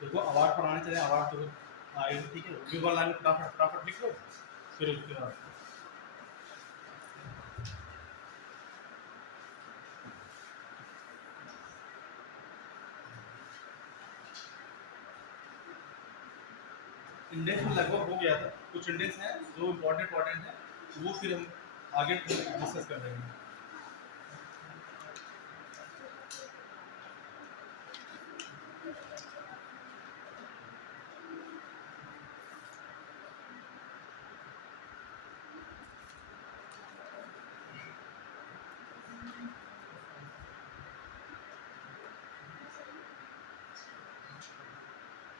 देखो अवार्ड पढ़ाने चले, अवार्ड तो आएगा, ठीक है। भी वन लाइन फटाफट फटाफट लिख लो, फिर उसके बाद इंडेक्स में लगभग हो गया था। कुछ इंडेक्स हैं जो इम्पोर्टेंट है, वो फिर हम आगे डिस्कस कर देंगे।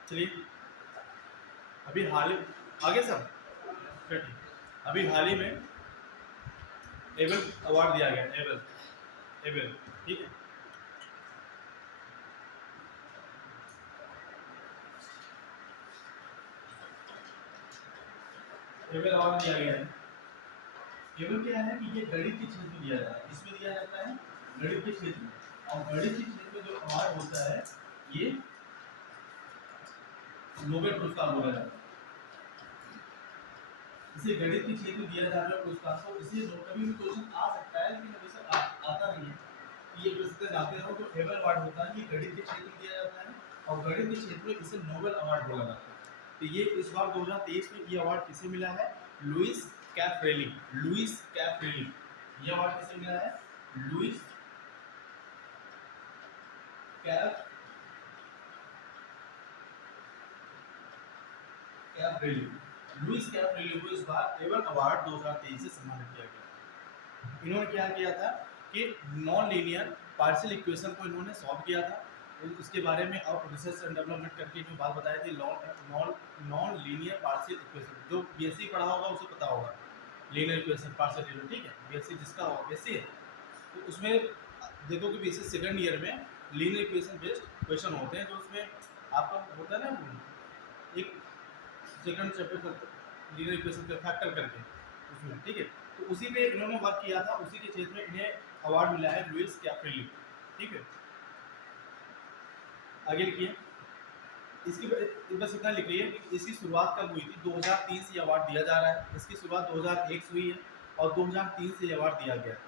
चलिए, अभी हाल ही आगे सब फिर ठीक। अभी हाल ही में एबल अवार्ड दिया गया, एबल एबल, ठीक है। एबल अवार्ड दिया गया है। एबल क्या है कि ये गणित के क्षेत्र में दिया जाता है। इसमें दिया जाता है गणित के क्षेत्र में, और गणित के क्षेत्र में जो अवार्ड होता है ये नोबेल पुरस्कार बोला जाता है। इसे गणित के क्षेत्र में दिया जाता है पुरस्कार को। इसे कभी भी क्वेश्चन आ सकता है, लेकिन हमेशा आता नहीं है। ये प्रश्न जाते रहो। तो एबल अवार्ड होता है, ये गणित के क्षेत्र में दिया जाता है, और गणित के क्षेत्र में इसे नोबेल अवार्ड बोला जाता है। तो ये इस बार 2023 में ये अवार्ड किसे मिला है? लुइस कैप्रेली। लुइस कैप्रेली, ये अवार्ड किसे मिला है? लुइस कैप्रेली। लुइस कैप्रेली को इस बार एबल अवार्ड 2023 से सम्मानित किया गया। इन्होंने क्या किया था कि नॉन लीनियर पार्शियल इक्वेशन को इन्होंने सॉल्व किया था। उसके बारे में और रिसर्च एंड डेवलपमेंट करके इन्होंने बात बताई थी। नॉन लीनियर पार्शियल इक्वेशन, जो बीएससी पढ़ा होगा उसे पता होगा लीनियर इक्वेशन पार्शियल, ठीक है। बीएससी जिसका हो, बीएससी है तो उसमें देखो कि बीएससी सेकंड ईयर में लीनियर इक्वेशन बेस्ड क्वेश्चन होते हैं, जो उसमें आपका होता है ना एक सेकंड चैप्टर लीनियर इक्वेशन का फैक्टर करके उसमें, ठीक है। तो उसी पे इन्होंने वर्क किया था, उसी के क्षेत्र में इन्हें अवार्ड मिला है लुइस कैप्रेली, ठीक है। आगे लिखिए। इसकी बस इतना लिख रही है कि इसकी शुरुआत कब हुई थी? 2003 से अवार्ड दिया जा रहा है। इसकी शुरुआत 2001 से हुई है और 2003 से अवार्ड दिया गया है।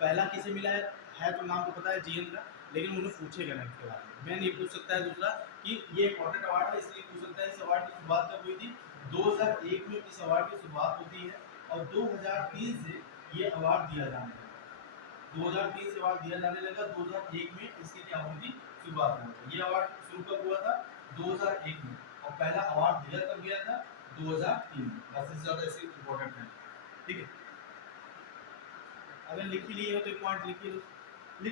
पहला किसे मिला है तो नाम तो पता है जीएन का, लेकिन उन्हें पूछेगा नहीं इसके बारे में। मैंने ये पूछ सकता है दूसरा कि ये इंपॉर्टेंट अवार्ड है, इसलिए पूछ सकता है इस अवार्ड की शुरुआत कब हुई थी? 2001 में इस अवार्ड की शुरुआत होती है और 2003 से ये अवार्ड दिया जाने लगा। 2003 से अवार्ड दिया जाने लगा, 2001 में इसकी क्या हुई थी? शुरुआत हुई थी। ये अवार्ड शुरू कब हुआ था? 2001 में, और पहला अवार्ड दिया कब गया था? 2003 में। बस इससे ज़्यादा ऐसे इंपॉर्टेंट है, ठीक है। अगर लिख लिए हो तो एक पॉइंट लिख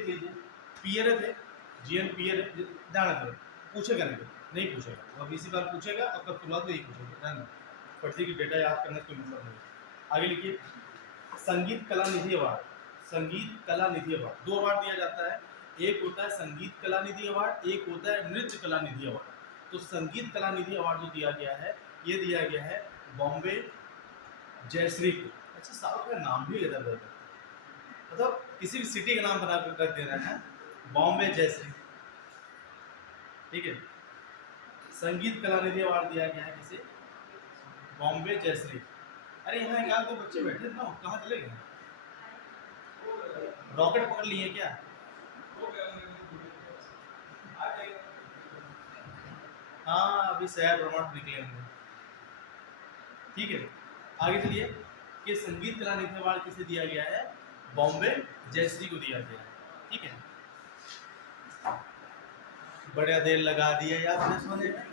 लीजिए। पीयर थे, जीएन पीयर ध्यान रखो, पूछेगा नहीं पूछेगा, अब इसी बार पूछेगा और कब शुरुआत में ही पूछेगा, ध्यान रखो। पर्ची की डेटा याद करने से कोई मतलब नहीं। आगे लिखिए। संगीत कला निधि अवार्ड। संगीत कला निधि अवार्ड, दो अवार्ड दिया जाता है। एक होता है संगीत कला निधि अवार्ड, एक होता है नृत्य कला निधि अवार्ड। तो संगीत कला निधि अवार्ड जो दिया गया है, ये दिया गया है बॉम्बे जयश्री को। अच्छा, साउथ का नाम भी इधर उधर, मतलब किसी भी सिटी का नाम बना कर रख देना है, बॉम्बे जयश्री, ठीक है। संगीत कला निधि अवार्ड दिया गया है किसे? बॉम्बे जयश्री। अरे यहाँ एक आध दो बच्चे बैठे थे ना, कहाँ चले गए? रॉकेट पकड़ लिए क्या? हाँ, अभी शहर भ्रमण निकले होंगे, ठीक है। आगे चलिए कि संगीत कला निधि अवार्ड किसे दिया गया है? बॉम्बे जयश्री को दिया गया है, ठीक है। बड़ा देर लगा दिया यार फ्रेश होने में।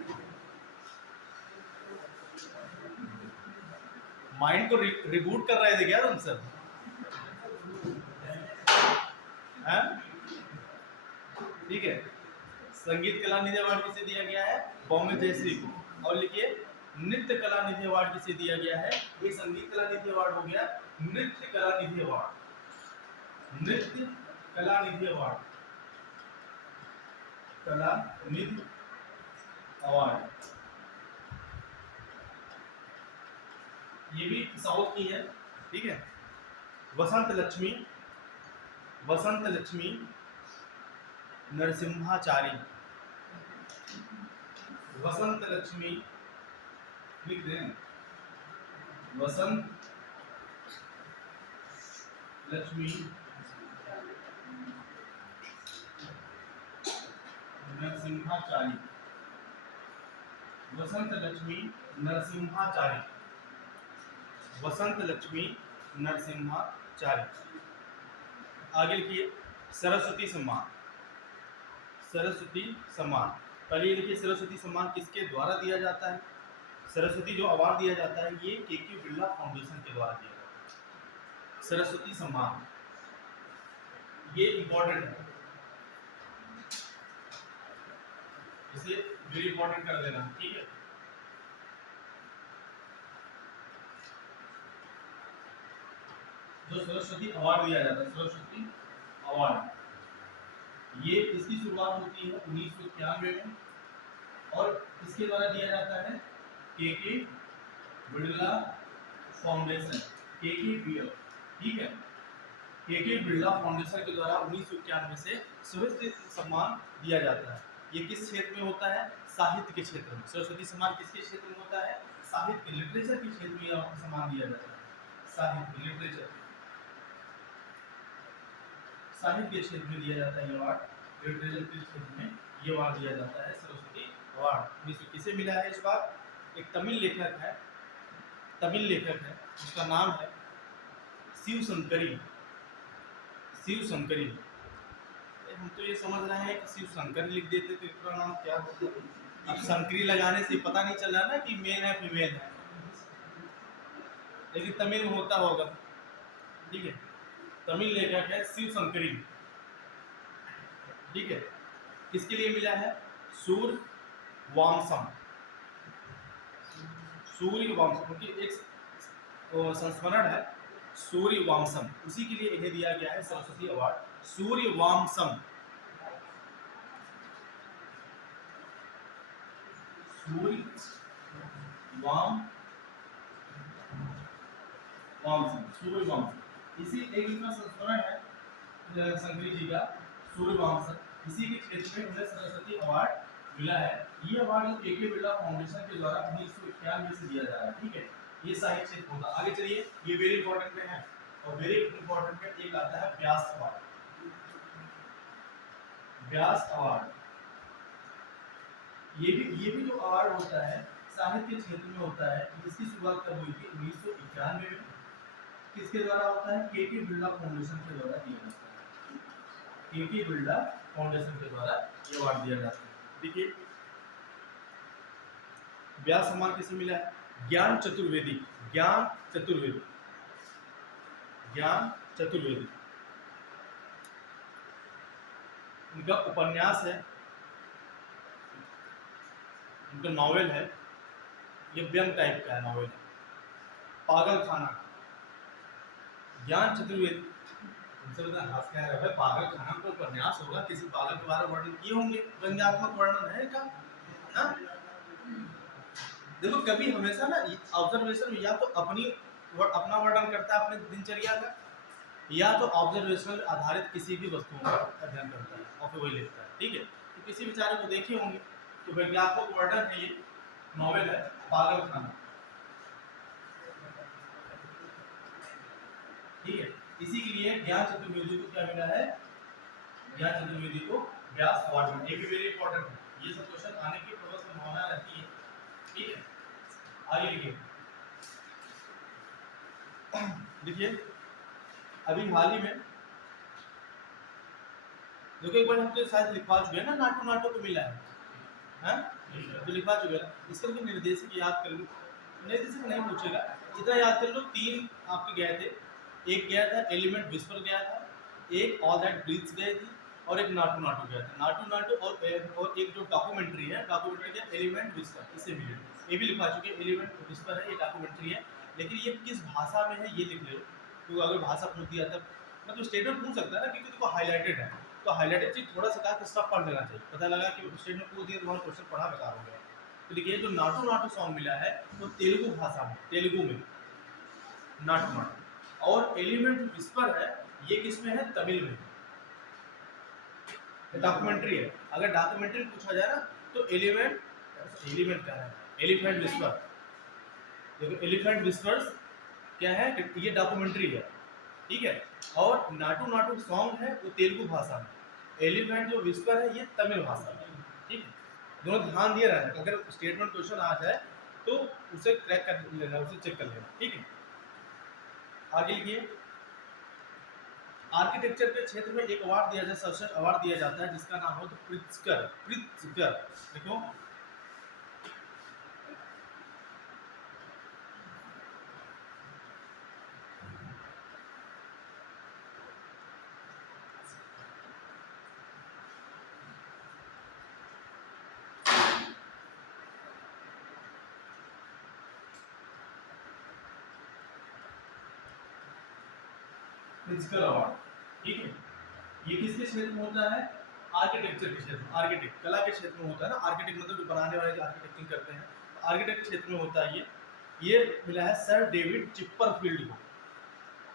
माइंड को रिबूट कर रहे थे क्या तुम सब? हैं? ठीक है। संगीत कला निधि अवार्ड किसे दिया गया है? बॉम्बे जयश्री को। और लिखिए, नृत्य कला निधि अवार्ड किसे दिया गया है? ये संगीत कला निधि अवार्ड हो गया, नृत्य कला निधि अवार्ड। नृत्य कला निधि अवार्ड, कला निधि अवार्ड, ये भी साउथ की है, ठीक है। वसंत लक्ष्मी, वसंत लक्ष्मी नरसिम्हाचारी, वसंत लक्ष्मी, लिख दें, वसंत लक्ष्मी नरसिम्हाचारी, वसंत लक्ष्मी नरसिम्हाचारी, वसंत लक्ष्मी नरसिम्हाचारी। आगे लिखिए सरस्वती सम्मान, सरस्वती सम्मान। पहले ये लिखिए सरस्वती सम्मान किसके द्वारा दिया जाता है। सरस्वती जो अवार्ड दिया जाता है ये के बिरला फाउंडेशन के द्वारा दिया जाता है। सरस्वती सम्मान ये इंपॉर्टेंट है, इसे वेरी इंपॉर्टेंट कर देना, ठीक है। जो सरस्वती अवार्ड दिया जाता है, सरस्वती अवार्ड, ये इसकी शुरुआत होती है 1991 में और इसके द्वारा दिया जाता है के बिरला फाउंडेशन, के बिरला, ठीक है। के बिरला फाउंडेशन के द्वारा 1991 से सरस्वती सम्मान दिया जाता है। ये किस क्षेत्र में होता है, साहित्य के क्षेत्र में। सरस्वती सम्मान किसके क्षेत्र में होता है, साहित्य लिटरेचर के क्षेत्र में यह सम्मान दिया जाता है। साहित्य लिटरेचर, साहित्य के क्षेत्र में दिया जाता है ये अवार्ड, लिटरेचर के क्षेत्र में ये अवार्ड दिया जाता है सरस्वती अवार्ड। किसे मिला है इस बार, एक तमिल लेखक है, तमिल लेखक है, उसका नाम है शिव शंकरी, शिव शंकरी। हम तो ये समझ रहे हैं कि शिव शंकर लिख देते तो इसका नाम क्या होता है। अब शंकरी लगाने से पता नहीं चल रहा ना कि मेल है फीमेल है, लेकिन तमिल में होता होगा, ठीक है। तमिल लेखक है शिव शंकरी, ठीक है। किसके लिए मिला है, सूर्य वामसम, सूर्य वामसम, उनकी एक संस्मरण है सूर्य वामसम, उसी के लिए इन्हें दिया गया है सरस्वती अवार्ड, सूर्य वामसम, सूर्य वामसम, सूर्य वामसम। इसी एक इसका संस्मरण है शंकरी जी का, सूर्य वामसम, इसी के क्षेत्र में उन्हें सरस्वती अवार्ड मिला है। ये अवार्ड के बिरला फाउंडेशन के द्वारा 1991 से दिया जा रहा है, ठीक है। ये साहित्य क्षेत्र होगा। आगे चलिए, ये वेरी इंपॉर्टेंट में है और वेरी इंपॉर्टेंट में एक आता है व्यास अवार्ड, व्यास अवार्ड। ये भी जो अवार्ड होता है साहित्य के क्षेत्र में होता है। इसकी शुरुआत कब हुई थी, 1991 में। किसके द्वारा होता है, के बिरला फाउंडेशन के द्वारा दिया जाता है, के बिरला फाउंडेशन के द्वारा ये अवार्ड दिया जाता है। देखिए व्यास सम्मान किसे मिला है, ज्ञान चतुर्वेदी, ज्ञान चतुर्वेदी, ज्ञान चतुर्वेदी। उनका उपन्यास है, उनका नॉवेल है, ये व्यंग टाइप का है नॉवेल, पागल खाना। ज्ञान चतुर्वेदी, उनसे बता हंस क्या रहा है, पागल खाना तो उपन्यास होगा, किसी पागल के बारे में वर्णन किए होंगे, व्यंग्यात्मक वर्णन है का ना। देखो कभी हमेशा ना ऑब्जर्वेशन में या तो अपना वर्णन करता है अपने दिनचर्या का, या तो ऑब्जर्वेशनल आधारित किसी भी वस्तु का अध्ययन करता है और फिर वही लिखता है, ठीक है। तो किसी बेचारे को देखे होंगे तो व्यंग्यात्मक वर्णन है, ये नॉवेल है पागल खाना, ठीक है। इसी के लिए ज्ञान चतुर्वेदी को क्या मिला है, ज्ञान चतुर्वेदी को व्यास अवार्ड मिला। ये भी वेरी इंपॉर्टेंट है, ये सब क्वेश्चन आने की प्रबल संभावना रहती है, ठीक है। आगे लिखिए, देखिए अभी हाल ही में देखो एक बार हम तो शायद लिखवा चुके हैं ना, नाटू नाटू को मिला है, हाँ तो लिखवा चुके हैं। इसका भी निर्देशक याद कर लो, निर्देशक नहीं पूछेगा, इतना याद कर लो। 3 आपके गए थे, एक गया था एलिमेंट विस्पर गया था, एक ऑल दैट ब्रीथ्स गए थी और एक नाटू नाटू गया था। नाटू नाटू और एक जो डॉक्यूमेंट्री है, डॉक्यूमेंट्री का एलिमेंट विस्पर, इससे भी ये भी लिखवा चुके हैं। एलिमेंट विस्पर है, ये डॉक्यूमेंट्री है, लेकिन ये किस भाषा में है ये लिख लो। तो अगर भाषा पूछ दिया तब मतलब स्टेटमेंट पूछ सकता है ना, क्योंकि देखो हाईलाइटेड है, तो हाईलाइटेड चीज थोड़ा सा कहा कि सब पढ़ लेना चाहिए। पता लगा कि स्टेटमेंट पूछ दिया तो क्वेश्चन पढ़ा बेकार हो गया। तो देखिए जो नाटू नाटू सॉन्ग मिला है तो तेलुगु भाषा में, तेलुगु में नाटू नाटू, और एलिमेंट विस्पर है ये किस में है, तमिल में, डॉक्यूमेंट्री है। अगर डॉक्यूमेंट्री पूछा जाए ना तो एलिफेंट क्या है, एलिफेंट विस्पर। देखो एलिफेंट विस्पर्स क्या है कि ये डॉक्यूमेंट्री है, ठीक है। और नाटू नाटू सॉन्ग है वो तेलुगु भाषा में, एलिफेंट जो विस्पर है ये तमिल भाषा में, ठीक है। दोनों ध्यान दिए रहना, अगर स्टेटमेंट क्वेश्चन आ जाए तो उसे क्रैक कर लेना, उसे चेक कर लेना, ठीक है। आगे लिखिए, आर्किटेक्चर के क्षेत्र में एक अवार्ड दिया जाता है, सर्वश्रेष्ठ अवार्ड दिया जाता है जिसका नाम हो तो प्रित्जकर। प्रित्जकर देखो, प्रित्जकर अवार्ड, ठीक है। ये किसके क्षेत्र में होता है, आर्किटेक्चर के क्षेत्र में, आर्किटेक्ट कला के क्षेत्र में होता है ना, आर्किटेक्ट मतलब जो बनाने वाले जो आर्किटेक्चर करते हैं, तो आर्किटेक्ट क्षेत्र में होता है ये मिला है सर डेविड चिपरफील्ड को,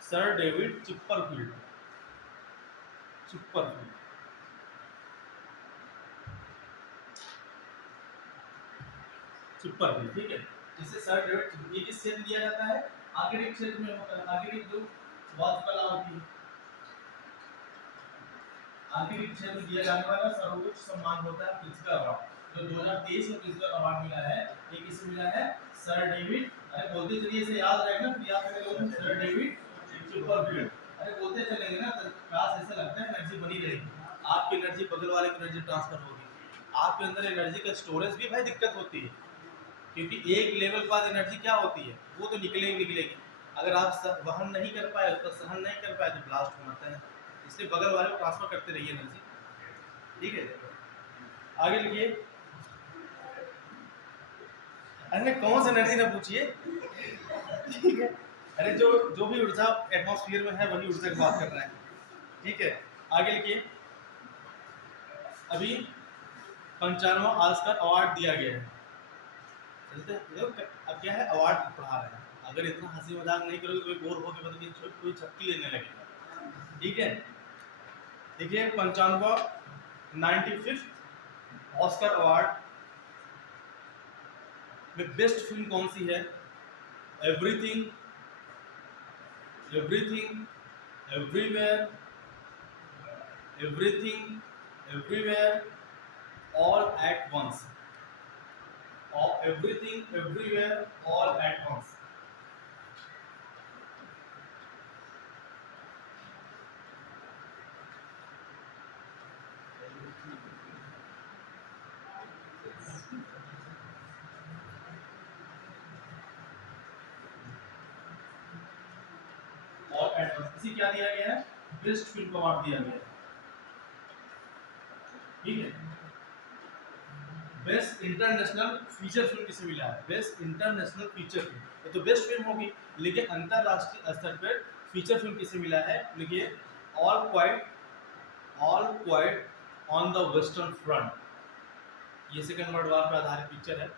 sir David Chipperfield, Chipperfield, Chipperfield, ठीक है। जिसे सर डेविड, ये किस क्षेत्र दिया जाता है, आर्किटेक्ट क्षेत्र में होता है। आर्किटेक्ट जो वास्तुकला होती है, आर्किटेक्ट क्षेत्र में दिया जाने वाला सर्वोच्च सम्मान होता है प्रित्जकर अवार्ड। जो 2023 में प्रित्जकर अवार्ड मिला है, ये किसे मिला है, सर डेविड, अरे बोलते चलिए इसे याद रहेगा, फिर याद करेंगे सर डेविड चिपरफील्ड। अरे बोलते चलेंगे ना तो क्लास ऐसा लगता है एनर्जी बनी रहेगी, आपकी एनर्जी बगल वाले की एनर्जी ट्रांसफर होगी, आपके अंदर एनर्जी का स्टोरेज भी भाई दिक्कत होती है, क्योंकि एक लेवल के बाद एनर्जी क्या होती है, वो तो निकलेगी। अगर आप वहन नहीं कर पाए, उसका सहन नहीं कर पाए तो ब्लास्ट हो जाता है, इसलिए बगल वाले को ट्रांसफर करते रहिए एनर्जी, ठीक है। आगे लिखिए, अरे कौन सा एनर्जी ना पूछिए, ठीक है। अरे जो जो भी ऊर्जा एटमॉस्फेयर में है वही ऊर्जा की बात कर रहे हैं, ठीक है। आगे लिखिए, अभी 95वां ऑस्कर अवार्ड दिया गया है, चलते अब क्या है, अवार्ड पढ़ा रहे हैं, अगर इतना हंसी मजाक नहीं करोगे तो कोई बोर होकर मतलब कोई छक्की लेने लगेगा, ठीक है। देखिए 95वां 95th ऑस्कर अवार्ड में बेस्ट फिल्म कौन सी है, everything, everything, everywhere, everything, everywhere, all at once, और everything, everywhere, all at once. और एट वंस इसी क्या दिया गया है, बेस्ट फिल्म अवार्ड दिया गया है, ठीक है। बेस्ट इंटरनेशनल फीचर फिल्म किसे मिला है, बेस्ट इंटरनेशनल फीचर फिल्म, ये तो बेस्ट फिल्म होगी, लेकिन अंतरराष्ट्रीय स्तर पर फीचर फिल्म किसे मिला है, देखिए all quite, all quite on the western front, ये सेकंड वर्ल्ड वॉर पर आधारित पिक्चर है,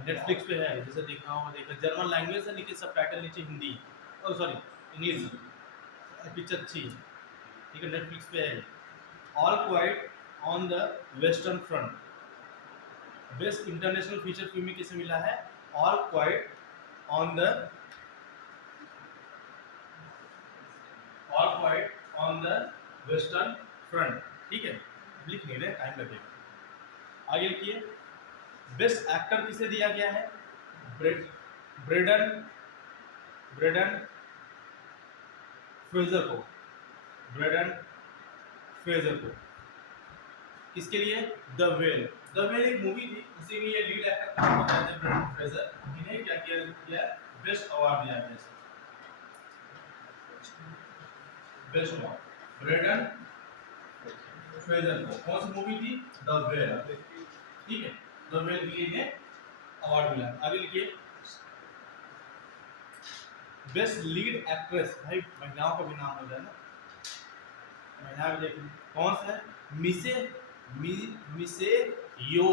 नेटफ्लिक्स पे है, जैसे देखना होगा देखा, जर्मन लैंग्वेज है लेकिन सबटाइटल नीचे हिंदी, ओ सॉरी इंग्लिश, पिक्चर अच्छी है, ठीक है, नेटफ्लिक्स पे है। All quite on the western front, best international feature film में किसे मिला है, all quite on the, all quite on the western front, ठीक है। लिख नहीं रहे, टाइम लगेगा। आगे लिखिए, बेस्ट एक्टर किसे दिया गया है, ब्रेडन, ब्रेडन फ्रेजर को, ब्रेडन फ्रेजर को, किसके लिए, द वेल, द वेल एक मूवी थी, उसी में ये लीड एक्टर काम होता है ब्रेडन फ्रेजर, इन्हें क्या किया, बेस्ट अवार्ड दिया गया, बेस्ट अवार्ड ब्रेडन फ्रेजर को, कौन सी मूवी थी, द वेल, ठीक है, द वेल के लिए इन्हें अवार्ड मिला। आगे लिखिए, बेस्ट लीड एक्ट्रेस, भाई महिलाओं का भी नाम हो जाए ना, महिला भी देखिए कौन सा है, मिसे मिसे यो,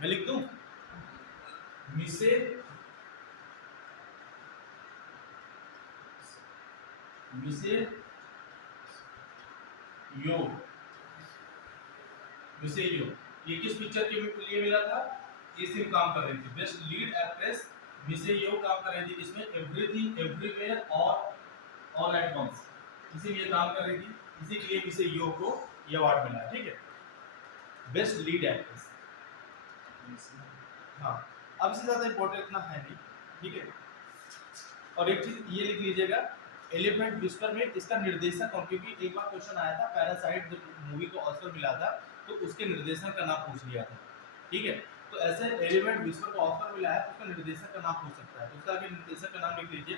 मैं लिख दूं, मिसे मिसे यो, मिसे यो, ये किस पिक्चर के लिए मिला था? ये सिर्फ काम कर रही थी बेस्ट लीड एक्ट्रेस, मिसे यो काम कर रही थी इसमें everything everywhere all at once, इसीलिए काम कर रही थी, इसीलिए मिसे यो को ये अवार्ड मिला है। ठीक है, बेस्ट लीड एक्ट्रेस। हाँ, अब इससे ज्यादा इंपॉर्टेंट इतना है नहीं। ठीक है, और एक चीज ये लिख लीजिएगा, एलिफेंट विस्पर में इसका निर्देशक कौन, क्योंकि एक बार क्वेश्चन आया था पैरासाइट जब मूवी को ऑस्कर मिला था तो उसके निर्देशक का नाम पूछ लिया था। ठीक है, तो ऐसे एलिफेंट विस्पर को ऑस्कर मिला है तो उसका निर्देशक का नाम पूछ सकता है, तो उसका आगे निर्देशक का नाम लिख लीजिए,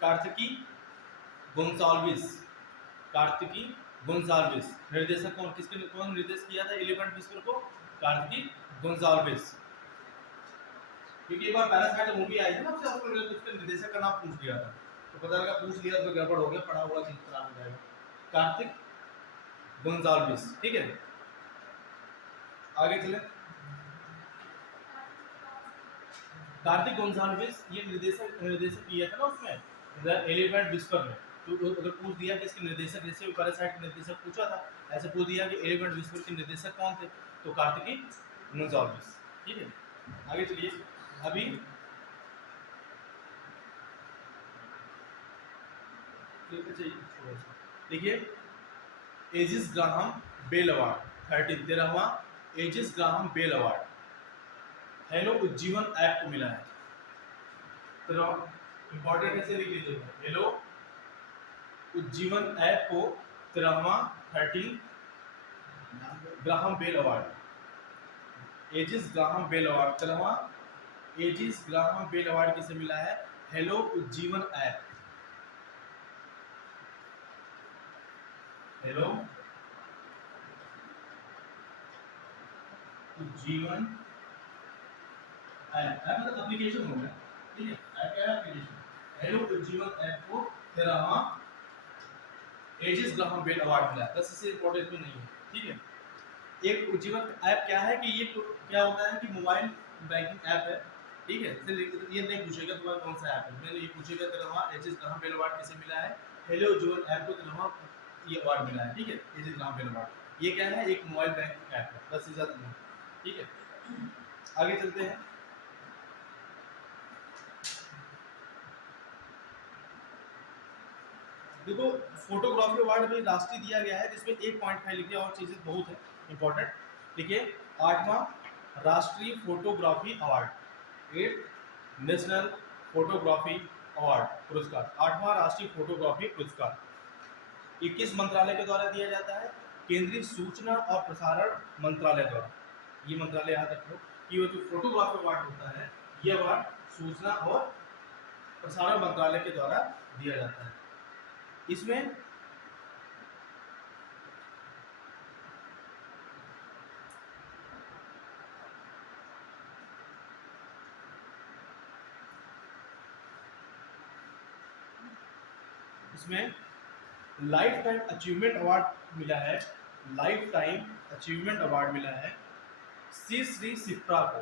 कार्तिकी गोंसाल्विस। कार्तिकी गोंसाल्विस निर्देशक कौन, कौन निर्देश किया था एलिफेंट विस्पर को? कार्तिकी गोंसाल्विस। क्योंकि एक बार पैरासाइट मूवी आई थी ना, उसके निर्देशक का नाम पूछ लिया था, तो पता लगा पूछ लिया तो गड़बड़ हो गया, पढ़ा हुआ चीज खराब हो जाएगा। कार्तिक गोंजाल्विस। ठीक है, आगे चले। कार्तिक गोंजाल्विस ये निर्देशक किया था ना उसमें द एलिफेंट विस्पर में, तो अगर पूछ दिया कि इसके निर्देशक, जैसे पैरासाइट के निर्देशक पूछा था, ऐसे पूछ दिया कि एलिफेंट विस्पर के निर्देशक कौन थे, तो कार्तिकी गोंजाल्विस। ठीक है, आगे चलिए। अभी देखिए, एजिस ग्राहम बेल अवार्ड 13वां Aegis Graham Bell award hello Ujjivan app को मिला है। तो इंपॉर्टेंट ऐसे लिख लीजिएगा, हेलो उज्जीवन ऐप को 13 Graham Bell award, Aegis Graham Bell award 13वां एजिस ग्राहम बेल अवार्ड किसे मिला है? Hello Ujjivan app. Hello Ujjivan app, app मतलब एप्लीकेशन हो गया। ठीक है, ऐप क्या है? एप्लीकेशन। हेलो उज्जीवन ऐप को 13वां एजिस ग्राहम बेल अवार्ड मिला है, बस इससे इंपॉर्टेंट भी नहीं है। ठीक है, एक उज्जीवन ऐप क्या है कि ये क्या होता है कि मोबाइल बैंकिंग ऐप है। ठीक है, ये नहीं पूछेगा तुम्हारा कौन सा ऐप है, मैंने ये पूछेगा 13वां एजिस ग्राहम बेल अवार्ड किसे मिला है? हेलो उज्जीवन ऐप को 13वां ये अवार्ड मिला है। ठीक है, एजिस ग्राहम बेल अवार्ड, ये क्या है? एक मोबाइल बैंकिंग ऐप है, बस इससे ज्यादा नहीं। ठीक है, आगे चलते हैं। देखो, फोटोग्राफी अवार्ड में राष्ट्रीय दिया गया है जिसमें 1.5 लिखिए, और चीजें बहुत है इंपॉर्टेंट। देखिए, 8वां राष्ट्रीय photography award, 8 national photography award पुरस्कार, 8वां राष्ट्रीय फोटोग्राफी पुरस्कार 21 मंत्रालय के द्वारा दिया जाता है, केंद्रीय सूचना और प्रसारण मंत्रालय द्वारा। ये मंत्रालय याद रखो कि वो जो फोटोग्राफी अवार्ड होता है, ये अवार्ड सूचना और प्रसारण मंत्रालय के द्वारा दिया जाता है। इसमें लाइफ टाइम अचीवमेंट अवार्ड मिला है, लाइफ टाइम अचीवमेंट अवार्ड मिला है श्री सिप्रा को,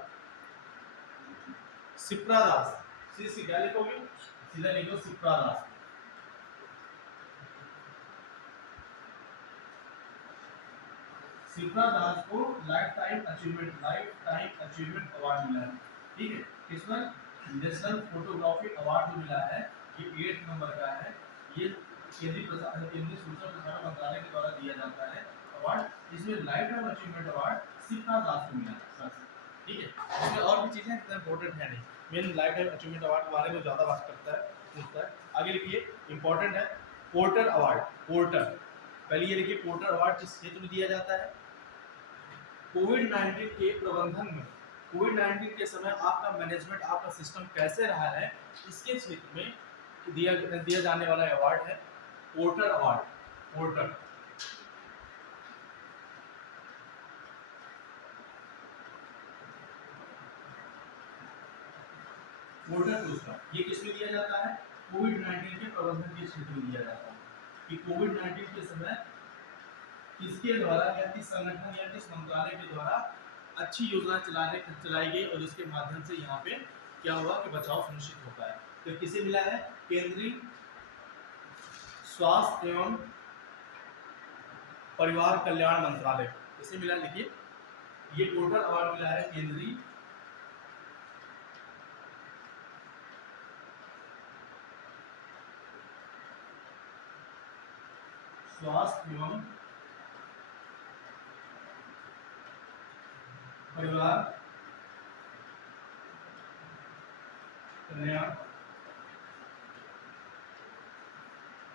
सिप्रा दास। श्री क्या लिखोगे? सीधा लिखो सिप्रा दास। सिप्रा दास को लाइफ टाइम अचीवमेंट अवार्ड मिला है। ठीक है, इसमें नेशनल फोटोग्राफी अवार्ड जो मिला है ये 8 नंबर का है, ये केंद्रीय सूचना प्रसारण मंत्रालय के द्वारा दिया जाता है अवार्ड। इसमें lifetime achievement award Sipra Das को मिला है। ठीक है, इसमें और भी चीजें इतना इंपॉर्टेंट है नहीं, main life time achievement award के बारे में ज्यादा बात करता है, पूछता है। आगे लिखिए, इंपॉर्टेंट है पोर्टर अवार्ड। पोर्टर, पहले ये लिखिए, पोर्टर अवार्ड किस क्षेत्र में दिया जाता है? कोविड-19 के प्रबंधन में, कोविड-19 के समय आपका मैनेजमेंट, आपका सिस्टम कैसे रहा है, इसके क्षेत्र में दिया जाने वाला अवार्ड है पोर्टर अवार्ड। पोर्टर, पोर्टर पुरस्कार ये किसमें दिया जाता है? कोविड-19 के प्रबंधन के क्षेत्र में दिया जाता है कि कोविड-19 के समय किसके द्वारा या किस संगठन या किस मंत्रालय के द्वारा अच्छी योजना चलाई गई और जिसके माध्यम से यहाँ पे क्या हुआ कि बचाव सुनिश्चित हो पाया। तो किसे मिला है? केंद्रीय स्वास्थ्य एवं परिवार कल्याण मंत्रालय। किसे मिला? लिखिए, ये टोटल अवार्ड मिला है केंद्रीय स्वास्थ्य एवं परिवार कल्याण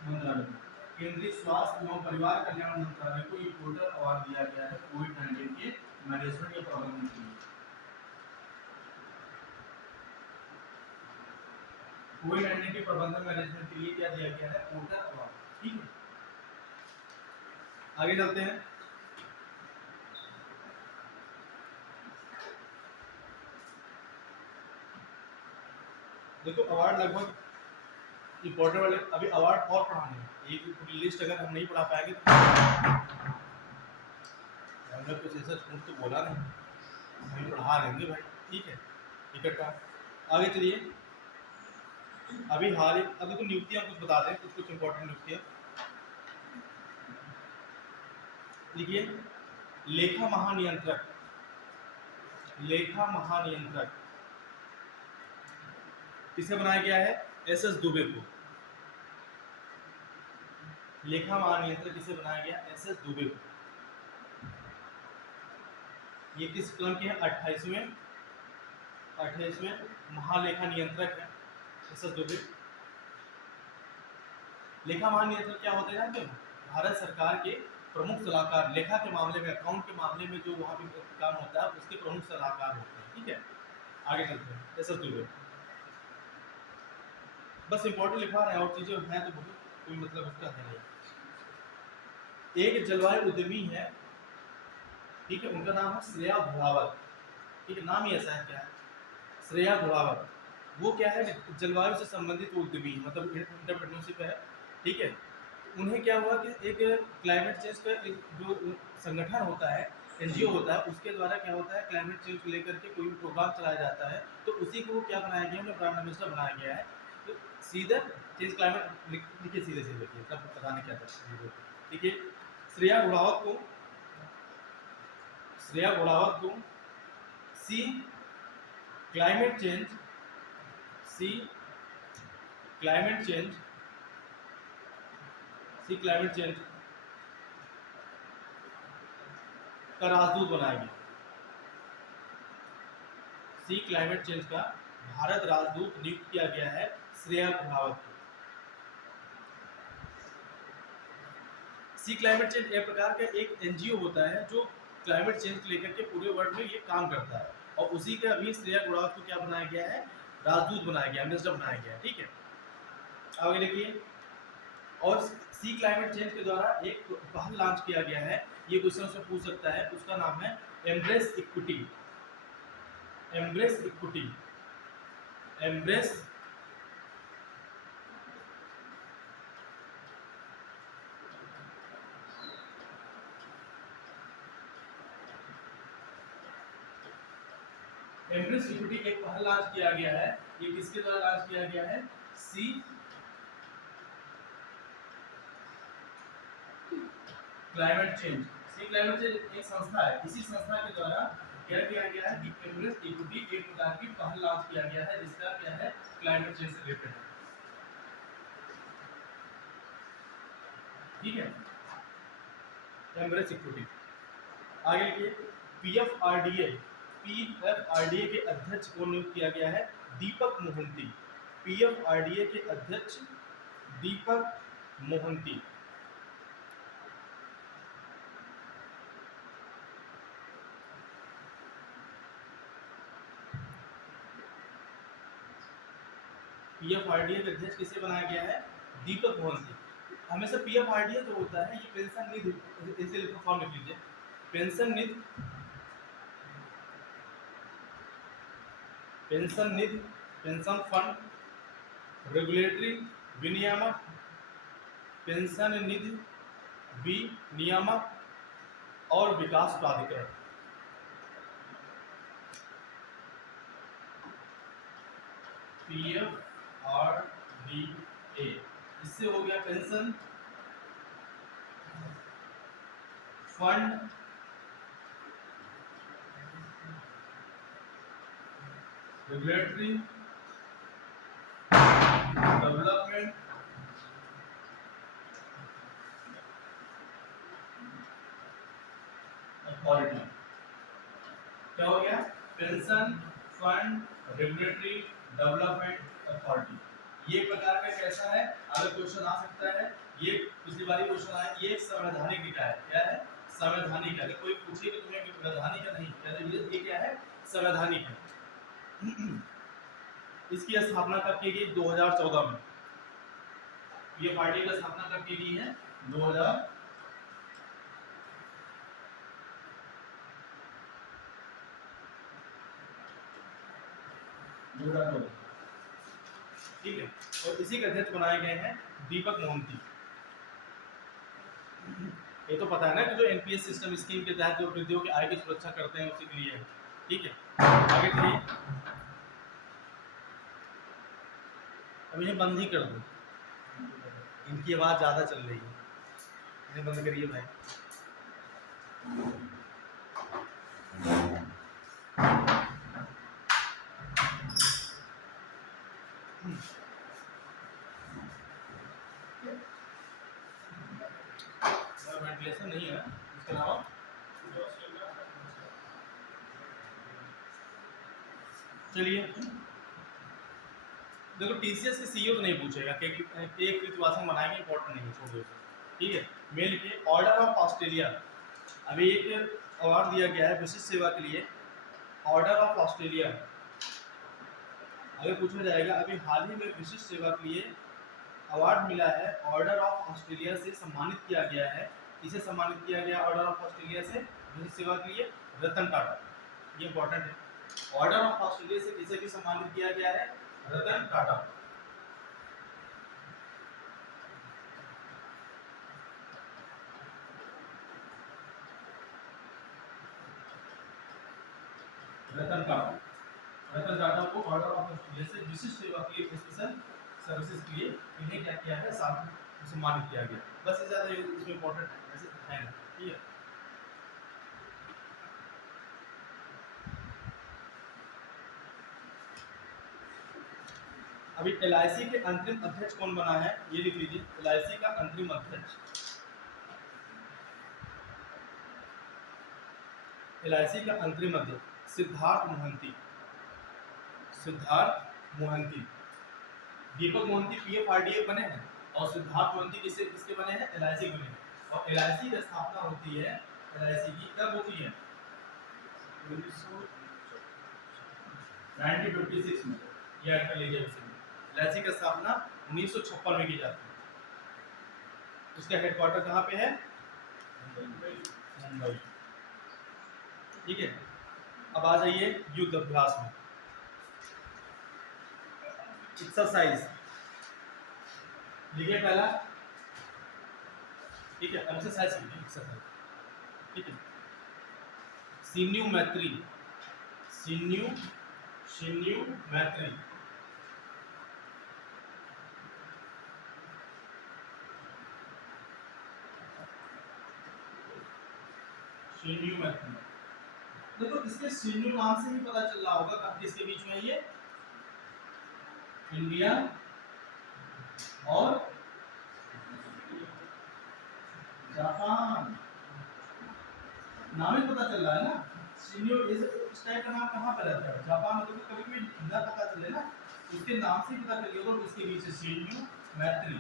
मंत्रालय, केंद्रीय स्वास्थ्य एवं परिवार कल्याण मंत्रालय को ये टोटल अवार्ड दिया गया है कोविड-19 के मैनेजमेंट या प्रबंधन के लिए। कोविड-19 के प्रबंधन मैनेजमेंट के लिए क्या दिया गया है? Total award. ठीक है, आगे चलते हैं। देखो अवार्ड लगभग इम्पोर्टेंट वाले अभी अवार्ड और पढ़ाने हैं, एक पूरी लिस्ट अगर हम नहीं पढ़ा पाएंगे तो हमने कुछ ऐसा तो बोला नहीं, हम पढ़ा लेंगे भाई। ठीक है, इकट्ठा आगे चलिए। अभी हाल अब देखो नियुक्तियां कुछ बता दें, कुछ कुछ इंपॉर्टेंट नियुक्तियां लिखिए। लेखा महानियंत्रक, लेखा महानियंत्रक किसे बनाया गया है? एसएस दुबे को। लेखा महानियंत्रक किसे बनाया गया? एसएस दुबे को। ये किस क्रम के हैं? 28वें महालेखा नियंत्रक है एसएस दुबे। लेखा महानियंत्रक क्या होते हैं जानते हो? भारत सरकार के प्रमुख सलाहकार, लेखा के मामले में, अकाउंट के मामले में जो वहाँ पे काम होता है उसके प्रमुख सलाहकार होते हैं। ठीक है, आगे चलते हैं। एसएस दुबे बस इंपॉर्टेंट लिखवा रहे हैं, और चीजें हैं तो बहुत कोई मतलब उसका है नहीं। एक जलवायु उद्यमी है, ठीक है, उनका नाम है श्रेया घोड़ावत। ठीक है, नाम ही ऐसा है, क्या है? श्रेया घोड़ावत। वो क्या है? जलवायु से संबंधित उद्यमी, मतलब एंटरप्रेन्योरशिप है। ठीक है, उन्हें क्या हुआ कि एक क्लाइमेट चेंज का एक जो संगठन होता है, एनजीओ होता है, उसके द्वारा क्या होता है, क्लाइमेट चेंज को लेकर के कोई भी प्रोग्राम चलाया जाता है, तो उसी को क्या बनाया गया है, उन्हें प्राइम मिनिस्टर बनाया गया है। तो सीधे चेंज क्लाइमेट लिखिए, सीधे सीधे लिखिए, सब बताने क्या था। ठीक है, श्रेया घोड़ावत को सी क्लाइमेट चेंज का राजदूत बनाया गया। सी क्लाइमेट चेंज का भारत राजदूत नियुक्त किया गया है श्रेया घोड़ावत को। सी क्लाइमेट चेंज एक प्रकार का एक एनजीओ होता है जो क्लाइमेट चेंज को लेकर के पूरे वर्ल्ड में ये काम करता है, और उसी का अभी श्रेया घोड़ावत को क्या बनाया गया है? राजदूत बनाया गया, एम्बेसडर बनाया गया। ठीक है, आगे देखिए। और सी क्लाइमेट चेंज के द्वारा एक पहल लॉन्च किया गया है, ये क्वेश्चन से पूछ सकता है, उसका नाम है embrace equity. Embrace equity, embrace embrace equity एक पहल लॉन्च किया गया है। ये किसके द्वारा लॉन्च किया गया है? सी क्लाइमेट चेंज। सी क्लाइमेट चेंज एक संस्था है, इसी संस्था के द्वारा क्या किया गया है कि एम्ब्रेस इक्विटी एक प्रकार की पहल लॉन्च किया गया है, जिसका क्या है? क्लाइमेट चेंज से रिलेटेड है। ठीक है, एम्ब्रेस इक्विटी। आगे लिखिए। पीएफआरडीए के अध्यक्ष को नियुक्त किया गया है दीपक मोहंती। पीएफआरडीए के अध्यक्ष दीपक मोहंती। पीएफआरडीए के अध्यक्ष किसे बनाया गया है? दीपक मोहंती। हमेशा पीएफआरडीए जो होता है ये पेंशन निधि, इसे लिखो, फॉर्म लिख लीजिए। पेंशन निधि, पेंशन फंड, रेगुलेटरी विनियामक, पेंशन निधि विनियामक और विकास प्राधिकरण। पीएफआरडीए, इससे हो गया pension fund regulatory development authority. क्या हो गया? Pension fund regulatory development authority. ये प्रकार का कैसा है, अगर क्वेश्चन आ सकता है, ये पिछली बार क्वेश्चन आया, ये संवैधानिक निकाय है। क्या है? संवैधानिक। अगर कोई पूछे कि तुम्हें संवैधानिक है, नहीं कहते ये क्या है? संवैधानिक है। इसकी स्थापना कब की गई? 2014 में। ये पार्टी की स्थापना कब की गई है? 2000 ठीक है। और इसी के अध्यक्ष बनाए गए हैं दीपक मोहंती। ये तो पता है ना कि जो एनपीएस सिस्टम स्कीम के तहत जो वृद्धियों की आय की सुरक्षा करते हैं उसी के लिए है। ठीक है, आगे चलिए। अब इन्हें बंद ही कर दो, इनकी आवाज ज्यादा चल रही है, इन्हें बंद करिए भाई। वेंटिलेशन नहीं है इसके अलावा। चलिए देखो, टीसीएस के सीईओ तो नहीं पूछेगा कि कृतवासन बनाएंगे, इंपॉर्टेंट नहीं है, छोड़ दो। ठीक है, मेल के ऑर्डर ऑफ ऑस्ट्रेलिया, अभी एक अवार्ड दिया गया है विशिष्ट सेवा के लिए, ऑर्डर ऑफ ऑस्ट्रेलिया। अगर पूछा जाएगा, अभी हाल ही में विशिष्ट सेवा के लिए अवार्ड मिला है, ऑर्डर ऑफ ऑस्ट्रेलिया से सम्मानित किया गया है। किसे सम्मानित किया गया ऑर्डर ऑफ ऑस्ट्रेलिया से विशिष्ट सेवा के लिए? रतन टाटा। ये इंपॉर्टेंट है, ऑर्डर ऑफ ऑस्ट्रेलिया से किसे भी सम्मानित किया गया है? रतन टाटा। रतन टाटा को ऑर्डर ऑफ ऑस्ट्रेलिया से विशिष्ट सेवा के लिए, स्पेशल सर्विसेज के लिए इन्हें क्या किया है? सम्मानित किया गया। बस ये ज्यादा इसमें इंपॉर्टेंट ऐसे है ना। ठीक है, अभी एलआईसी के अंतरिम अध्यक्ष कौन बना है? ये लिख लीजिए, एलआईसी का अंतरिम अध्यक्ष, एलआईसी का अंतरिम अध्यक्ष सिद्धार्थ मोहंती। सिद्धार्थ मोहंती। दीपक मोहंती पीएफआरडीए बने हैं और सिद्धार्थ मोहंती किसके बने हैं? एलआईसी बने हैं। और एलआईसी की स्थापना होती है, एलआईसी की कब होती है? 1956 में। ये ऐड कर लीजिए। एलआईसी की स्थापना 1956 में की जाती है। उसका हेडक्वार्टर कहाँ पे है? मुंबई। ठीक है, अब आ जाइए युद्ध अभ्यास में। एक्सरसाइज लिखिए पहला। ठीक है, एक्सरसाइज लिखिए, एक्सरसाइज। ठीक है, सिन्यू मैत्री, सिन्यू मैत्री। सिन्यू मैत्री। देखो इसके सिन्यू नाम से ही पता चल रहा होगा कब किसके बीच में ये इंडिया और जापान, नाम ही पता चल रहा है ना। सिन्यू इस टाइप का नाम कहाँ पे रहता है? जापान में। तो कभी कभी न पता चले ना, उसके नाम से ही पता चल गया होगा इसके बीच सिन्यू मैत्री।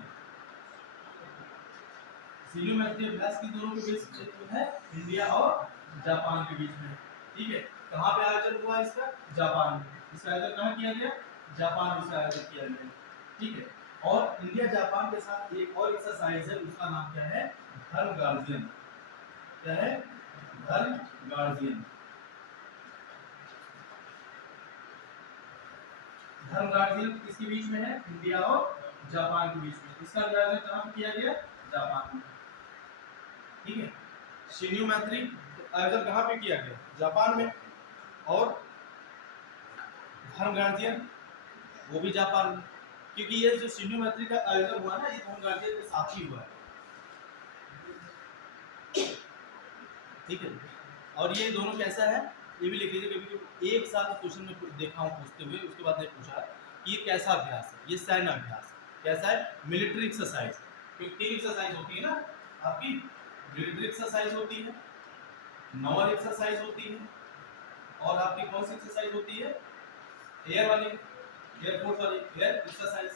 सिन्यू मैत्री अभ्यास की दोनों के बीच क्षेत्र है इंडिया और जापान के बीच में। ठीक है, कहाँ पे आयोजन हुआ इसका? जापान में। इसका आयोजन कहाँ किया गया? जापान में इसका आयोजन किया गया। ठीक है, और इंडिया जापान के साथ एक और एक्सरसाइज है, उसका नाम क्या है? धर्म गार्जियन। क्या है? धर्म गार्जियन। धर्म गार्जियन किसके बीच में है? इंडिया और जापान के बीच में। इसका आयोजन कहाँ किया गया? जापान में। ठीक है, सिन्यू मैत्री आयोजन कहाँ पे किया गया? जापान में। और धर्म गार्जियन वो भी जापान में, क्योंकि ये जो सिन्यू मैत्री का आयोजन हुआ ना, ये धर्म गार्जियन के साथ ही हुआ है। ठीक है, और ये दोनों कैसा है? ये भी लिख लीजिए कभी कभी एक साल क्वेश्चन में देखा हूँ पूछते हुए, उसके बाद नहीं पूछा कि ये कैसा अभ्यास है, ये सैन्य अभ्यास है। कैसा है? Military exercise. क्योंकि 3 एक्सरसाइज होती है ना आपकी, मिलिट्री एक्सरसाइज होती है, नॉर्मल एक्सरसाइज होती है, और आपकी कौन सी एक्सरसाइज होती है? एयर वाली, एयरफोर्स वाली एयर एक्सरसाइज।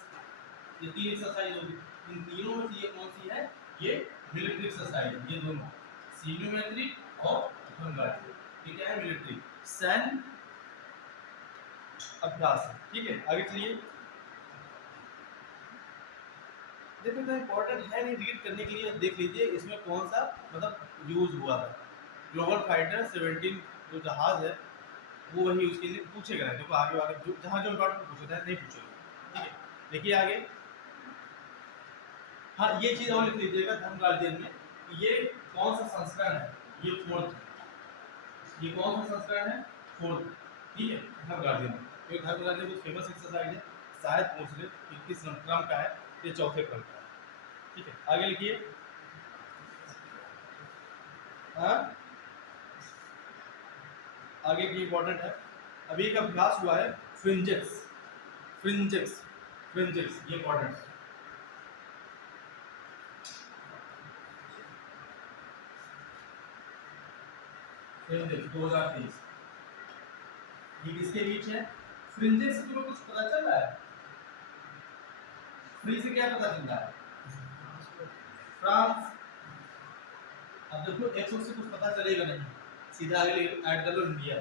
ये 3 एक्सरसाइज होगी। इन तीनों में से ये कौन सी है? ये मिलिट्री एक्सरसाइज। ये दोनों सीनियोमेट्री और धनराशि, ठीक है, मिलिट्री सैन्य अभ्यास है। ठीक है, आगे चलिए। देखो तो इम्पोर्टेंट है नहीं रीड करने के लिए, देख लीजिए इसमें कौन सा मतलब यूज हुआ था। ग्लोबल फाइटर 17 जो जहाज है वो वही उसके लिए पूछेगा। देखो आगे वाले जो जहाँ जो इम्पोर्टेंट पूछा था नहीं पूछेगा। ठीक है, देखिए आगे। हाँ, ये चीज और लिख लीजिएगा धर्म गार्जियन में, ये कौन सा संस्करण है? ये फोर्थ। ये कौन सा संस्करण है? फोर्थ। ठीक है, धर्म गार्जियन में। तो धर्म गार्जियन बहुत फेमस एक्सरसाइज है, शायद पूछ ले कि किस क्रम का है। ये चौथे क्रम का है। ठीक है, आगे लिखिए। हाँ, आगे की इंपॉर्टेंट है। अभी एक अभ्यास हुआ है फ्रिंजेक्स। फ्रिंजेक्स, फ्रिंजेक्स ये इंपॉर्टेंट है। फ्रिंजेक्स 2023 ये किसके बीच है? फ्रिंजेक्स से तुम्हें कुछ पता चल रहा है? फ्री से क्या पता चल रहा है? फ्रांस। अब देखो एक से कुछ पता चलेगा नहीं, सीधा आगे ऐड कर लो इंडिया।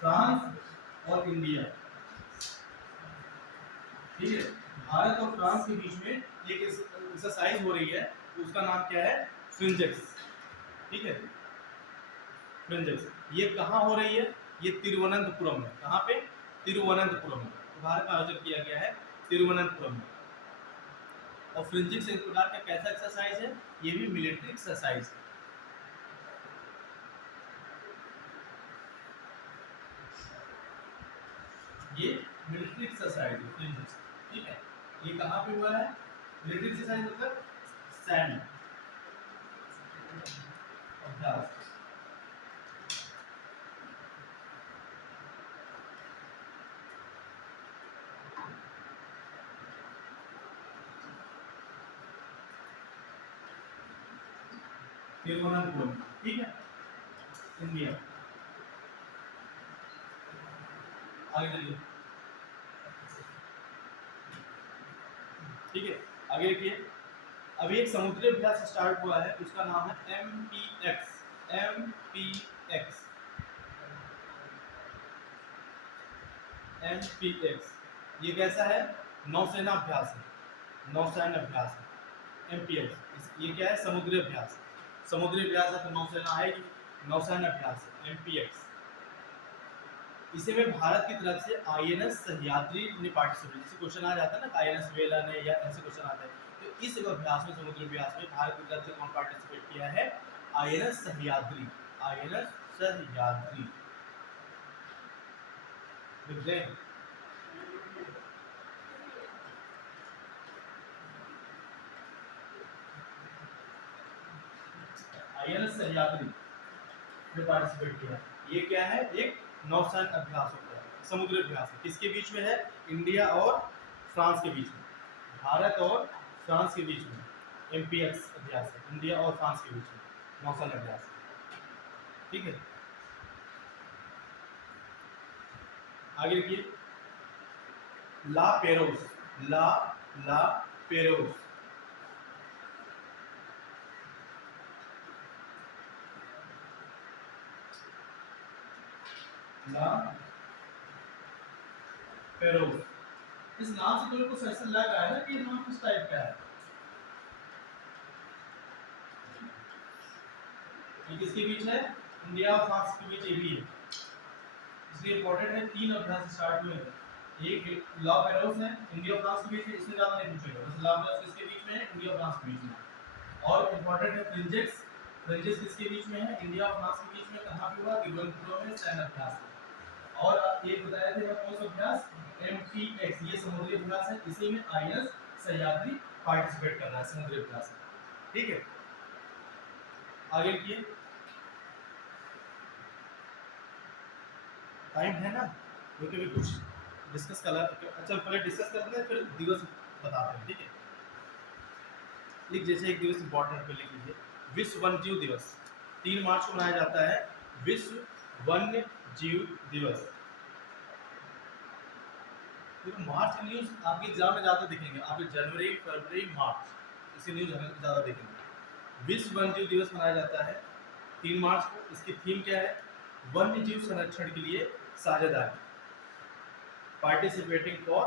फ्रांस और इंडिया, ठीक है। भारत और फ्रांस के बीच में एक एक्सरसाइज हो रही है, उसका नाम क्या है? फ्रिंजेक्स। ठीक है, फ्रिंजेक्स। ये कहाँ हो रही है? ये तिरुवनंतपुरम में। कहाँ पे? तिरुवनंतपुरम में। भारत में आयोजन किया गया है तिरुवनंतपुरम में। और फ्रिंजिक्स एक प्रकार का कैसा एक्सरसाइज है? ये भी मिलिट्री एक्सरसाइज है। ये मिलिट्री एक्सरसाइज है फ्रिंजिक्स। ठीक है, ये कहाँ पे हुआ है? मिलिट्री एक्सरसाइज मतलब सैन्य अभ्यास। तिरुवनंतपुरम, ठीक है, इंडिया। आगे चलिए। ठीक है, आगे देखिए। अभी एक समुद्री अभ्यास स्टार्ट हुआ है, उसका नाम है MPX। MPX, MPX ये कैसा है? नौसेना अभ्यास है। नौसेना अभ्यास है MPX। ये क्या है? समुद्री अभ्यास। समुद्री अभ्यास है तो नौसेना आएगी। नौसेना अभ्यास है MPX। इसे में भारत की तरफ से INS सह्याद्री ने पार्टिसिपेट, जैसे क्वेश्चन आ जाता है ना INS वेला ने या ऐसे क्वेश्चन आते हैं, तो इस अभ्यास में, समुद्री अभ्यास में भारत की तरफ से कौन पार्टिसिपेट किया है? INS Sahyadri. INS Sahyadri. INS Sahyadri ने पार्टिसिपेट किया। ये क्या है? एक नौसैन्य अभ्यास होता है, समुद्री अभ्यास है। किसके बीच में है? इंडिया और फ्रांस के बीच में। भारत और फ्रांस के बीच में MPX अभ्यास है, इंडिया और फ्रांस के बीच में नौसैन्य अभ्यास। ठीक है, आगे देखिए। ला पेरोस। ला ला पेरोस। ला पेरोस। इस नाम से तुम्हें कुछ ऐसा लग रहा है ना कि नाम किस टाइप का है? ये किसके बीच है? इंडिया और फ्रांस के बीच ये भी है, इसलिए इंपॉर्टेंट है। 3 अभ्यास स्टार्ट हुए हैं। एक ला पेरोस है, इंडिया और फ्रांस के बीच में, इसमें ज्यादा नहीं पूछेगा, बस ला पेरोस किसके बीच में है? इंडिया और फ्रांस के बीच में। और इंपॉर्टेंट है फ्रिंजेक्स। फ्रिंजेक्स किसके बीच में है? इंडिया और फ्रांस के बीच में। कहाँ पे हुआ? तिरुवनंतपुरम में सैन्य अभ्यास है। और ये बताया थे कौन सा अभ्यास? MPX, ये समुद्री अभ्यास है। इसी में INS सह्याद्री पार्टिसिपेट कर रहा है, समुद्री अभ्यास है। ठीक है, आगे देखिए। टाइम है ना, क्योंकि भी कुछ डिस्कस कर, अच्छा पहले डिस्कस करते हैं फिर दिवस बताते हैं, ठीक है। लिख, जैसे एक दिवस इंपॉर्टेंट पे लिख लीजिए, विश्व वन्य जीव दिवस 3 मार्च को मनाया जाता है, विश्व वन्य जीव दिवस। देखो मार्च की न्यूज आपके एग्जाम में ज़्यादा दिखेंगे, आपके जनवरी फरवरी मार्च इसी न्यूज ज़्यादा देखेंगे। विश्व वन्य जीव दिवस मनाया जाता है 3 मार्च को। इसकी थीम क्या है? वन्य जीव संरक्षण के लिए साझेदारी, participating for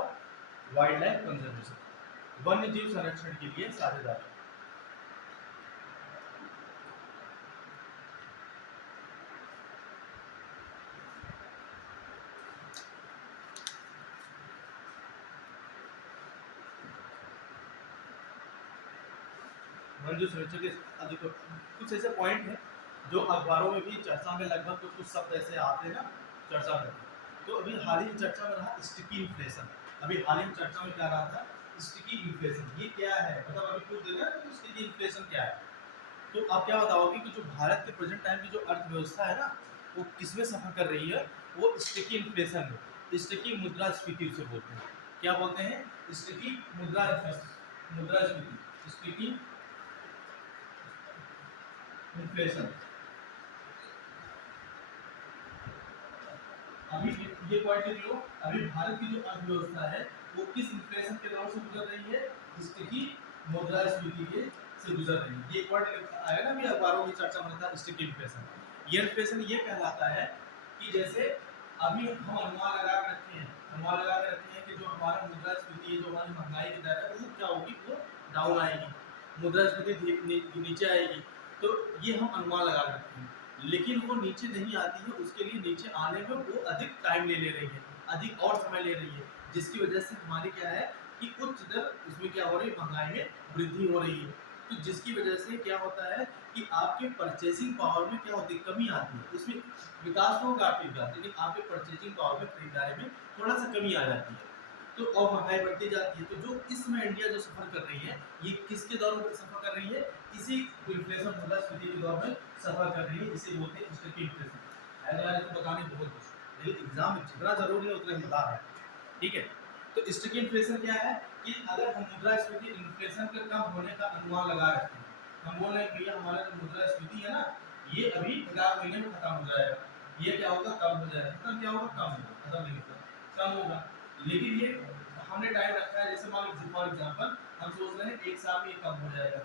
wild life conservation, वन्य जीव संरक्षण के लिए साझेदारी। वन्य जीव संरक्षण के अधिक कुछ ऐसे पॉइंट हैं जो अखबारों में भी चर्चा में लगभग कुछ कुछ शब्द ऐसे आते हैं ना चर्चा में। तो अभी हाल ही चर्चा में रहा स्टिकी इन्फ्लेशन। अभी हाल ही चर्चा में क्या रहा था? Sticky inflation. ये क्या है? मतलब अभी कुछ देर ना तो स्टिकी इन्फ्लेशन क्या है? तो आप क्या बताओगे कि जो भारत के प्रेजेंट टाइम की जो अर्थव्यवस्था है ना, वो किसमें सफर कर रही है? वो स्टिकी इन्फ्लेशन में। स्टिकी मुद्रास्फीति उसे बोलते हैं। क्या बोलते हैं? स्टिकी मुद्रास्फीति, स्टिकी इन्फ्लेशन। अभी ये पॉइंट लिख लो, अभी भारत की जो अर्थव्यवस्था है वो किस इन्फ्लेशन के दौर से गुजर रही है? स्टिकी मुद्रास्फीति के से गुजर रही है। ये पॉइंट आया ना, भी अखबारों की चर्चा में था स्टिकी इन्फ्लेशन। ये इन्फ्लेशन ये कहलाता है कि जैसे अभी हम अनुमान लगा के रखे हैं, अनुमान लगा के रखे हैं कि जो हमारा मुद्रास्फीति, जो हमारी महंगाई की दर है वो क्या होगी? वो डाउन आएगी, मुद्रास्फीति नीचे आएगी। तो ये हम अनुमान लगा के रखे हैं, लेकिन वो नीचे नहीं आती है। उसके लिए नीचे आने में वो अधिक टाइम ले रही है, अधिक और समय ले रही है, जिसकी वजह से हमारी क्या है कि उच्च दर उसमें क्या हो रही है? महंगाई में वृद्धि हो रही है। तो जिसकी वजह से क्या होता है कि आपके परचेसिंग पावर में क्या होती है? कमी आती है। उसमें विकास तो होगा आपके विकास, लेकिन आपके परचेसिंग पावर में, खरीदारी में थोड़ा सा कमी आ जाती है। तो और महंगाई बढ़ती जाती है। तो जो इस समय इंडिया जो सफर कर रही है, ये किसके दौर में सफर कर रही है? इसी इन्फ्लेशन मुद्रास्फीति के दौर में सफर कर रही है। इसे बोलते हैं स्टिकी इन्फ्लेशन। ऐसा इसको बताने बहुत कुछ, लेकिन एग्जाम में जितना जरूरी है उतना ही बता रहे हैं, ठीक है। तो स्टिकी इन्फ्लेशन क्या है कि अगर हम मुद्रास्फीति इन्फ्लेशन के कम होने का अनुमान लगा रखते हैं, हम बोल रहे हैं भैया हमारा जो मुद्रास्फीति है ना, ये अभी 4 महीने में खत्म हो जाएगा, ये क्या होगा? कम हो जाएगा। खत्म क्या होगा? कम होगा। खत्म नहीं होगा, कम होगा। लेकिन ये हमने टाइम रखा है, जैसे मान लीजिए फॉर एग्जांपल हम सोच रहे हैं 1 साल में ये कम हो जाएगा,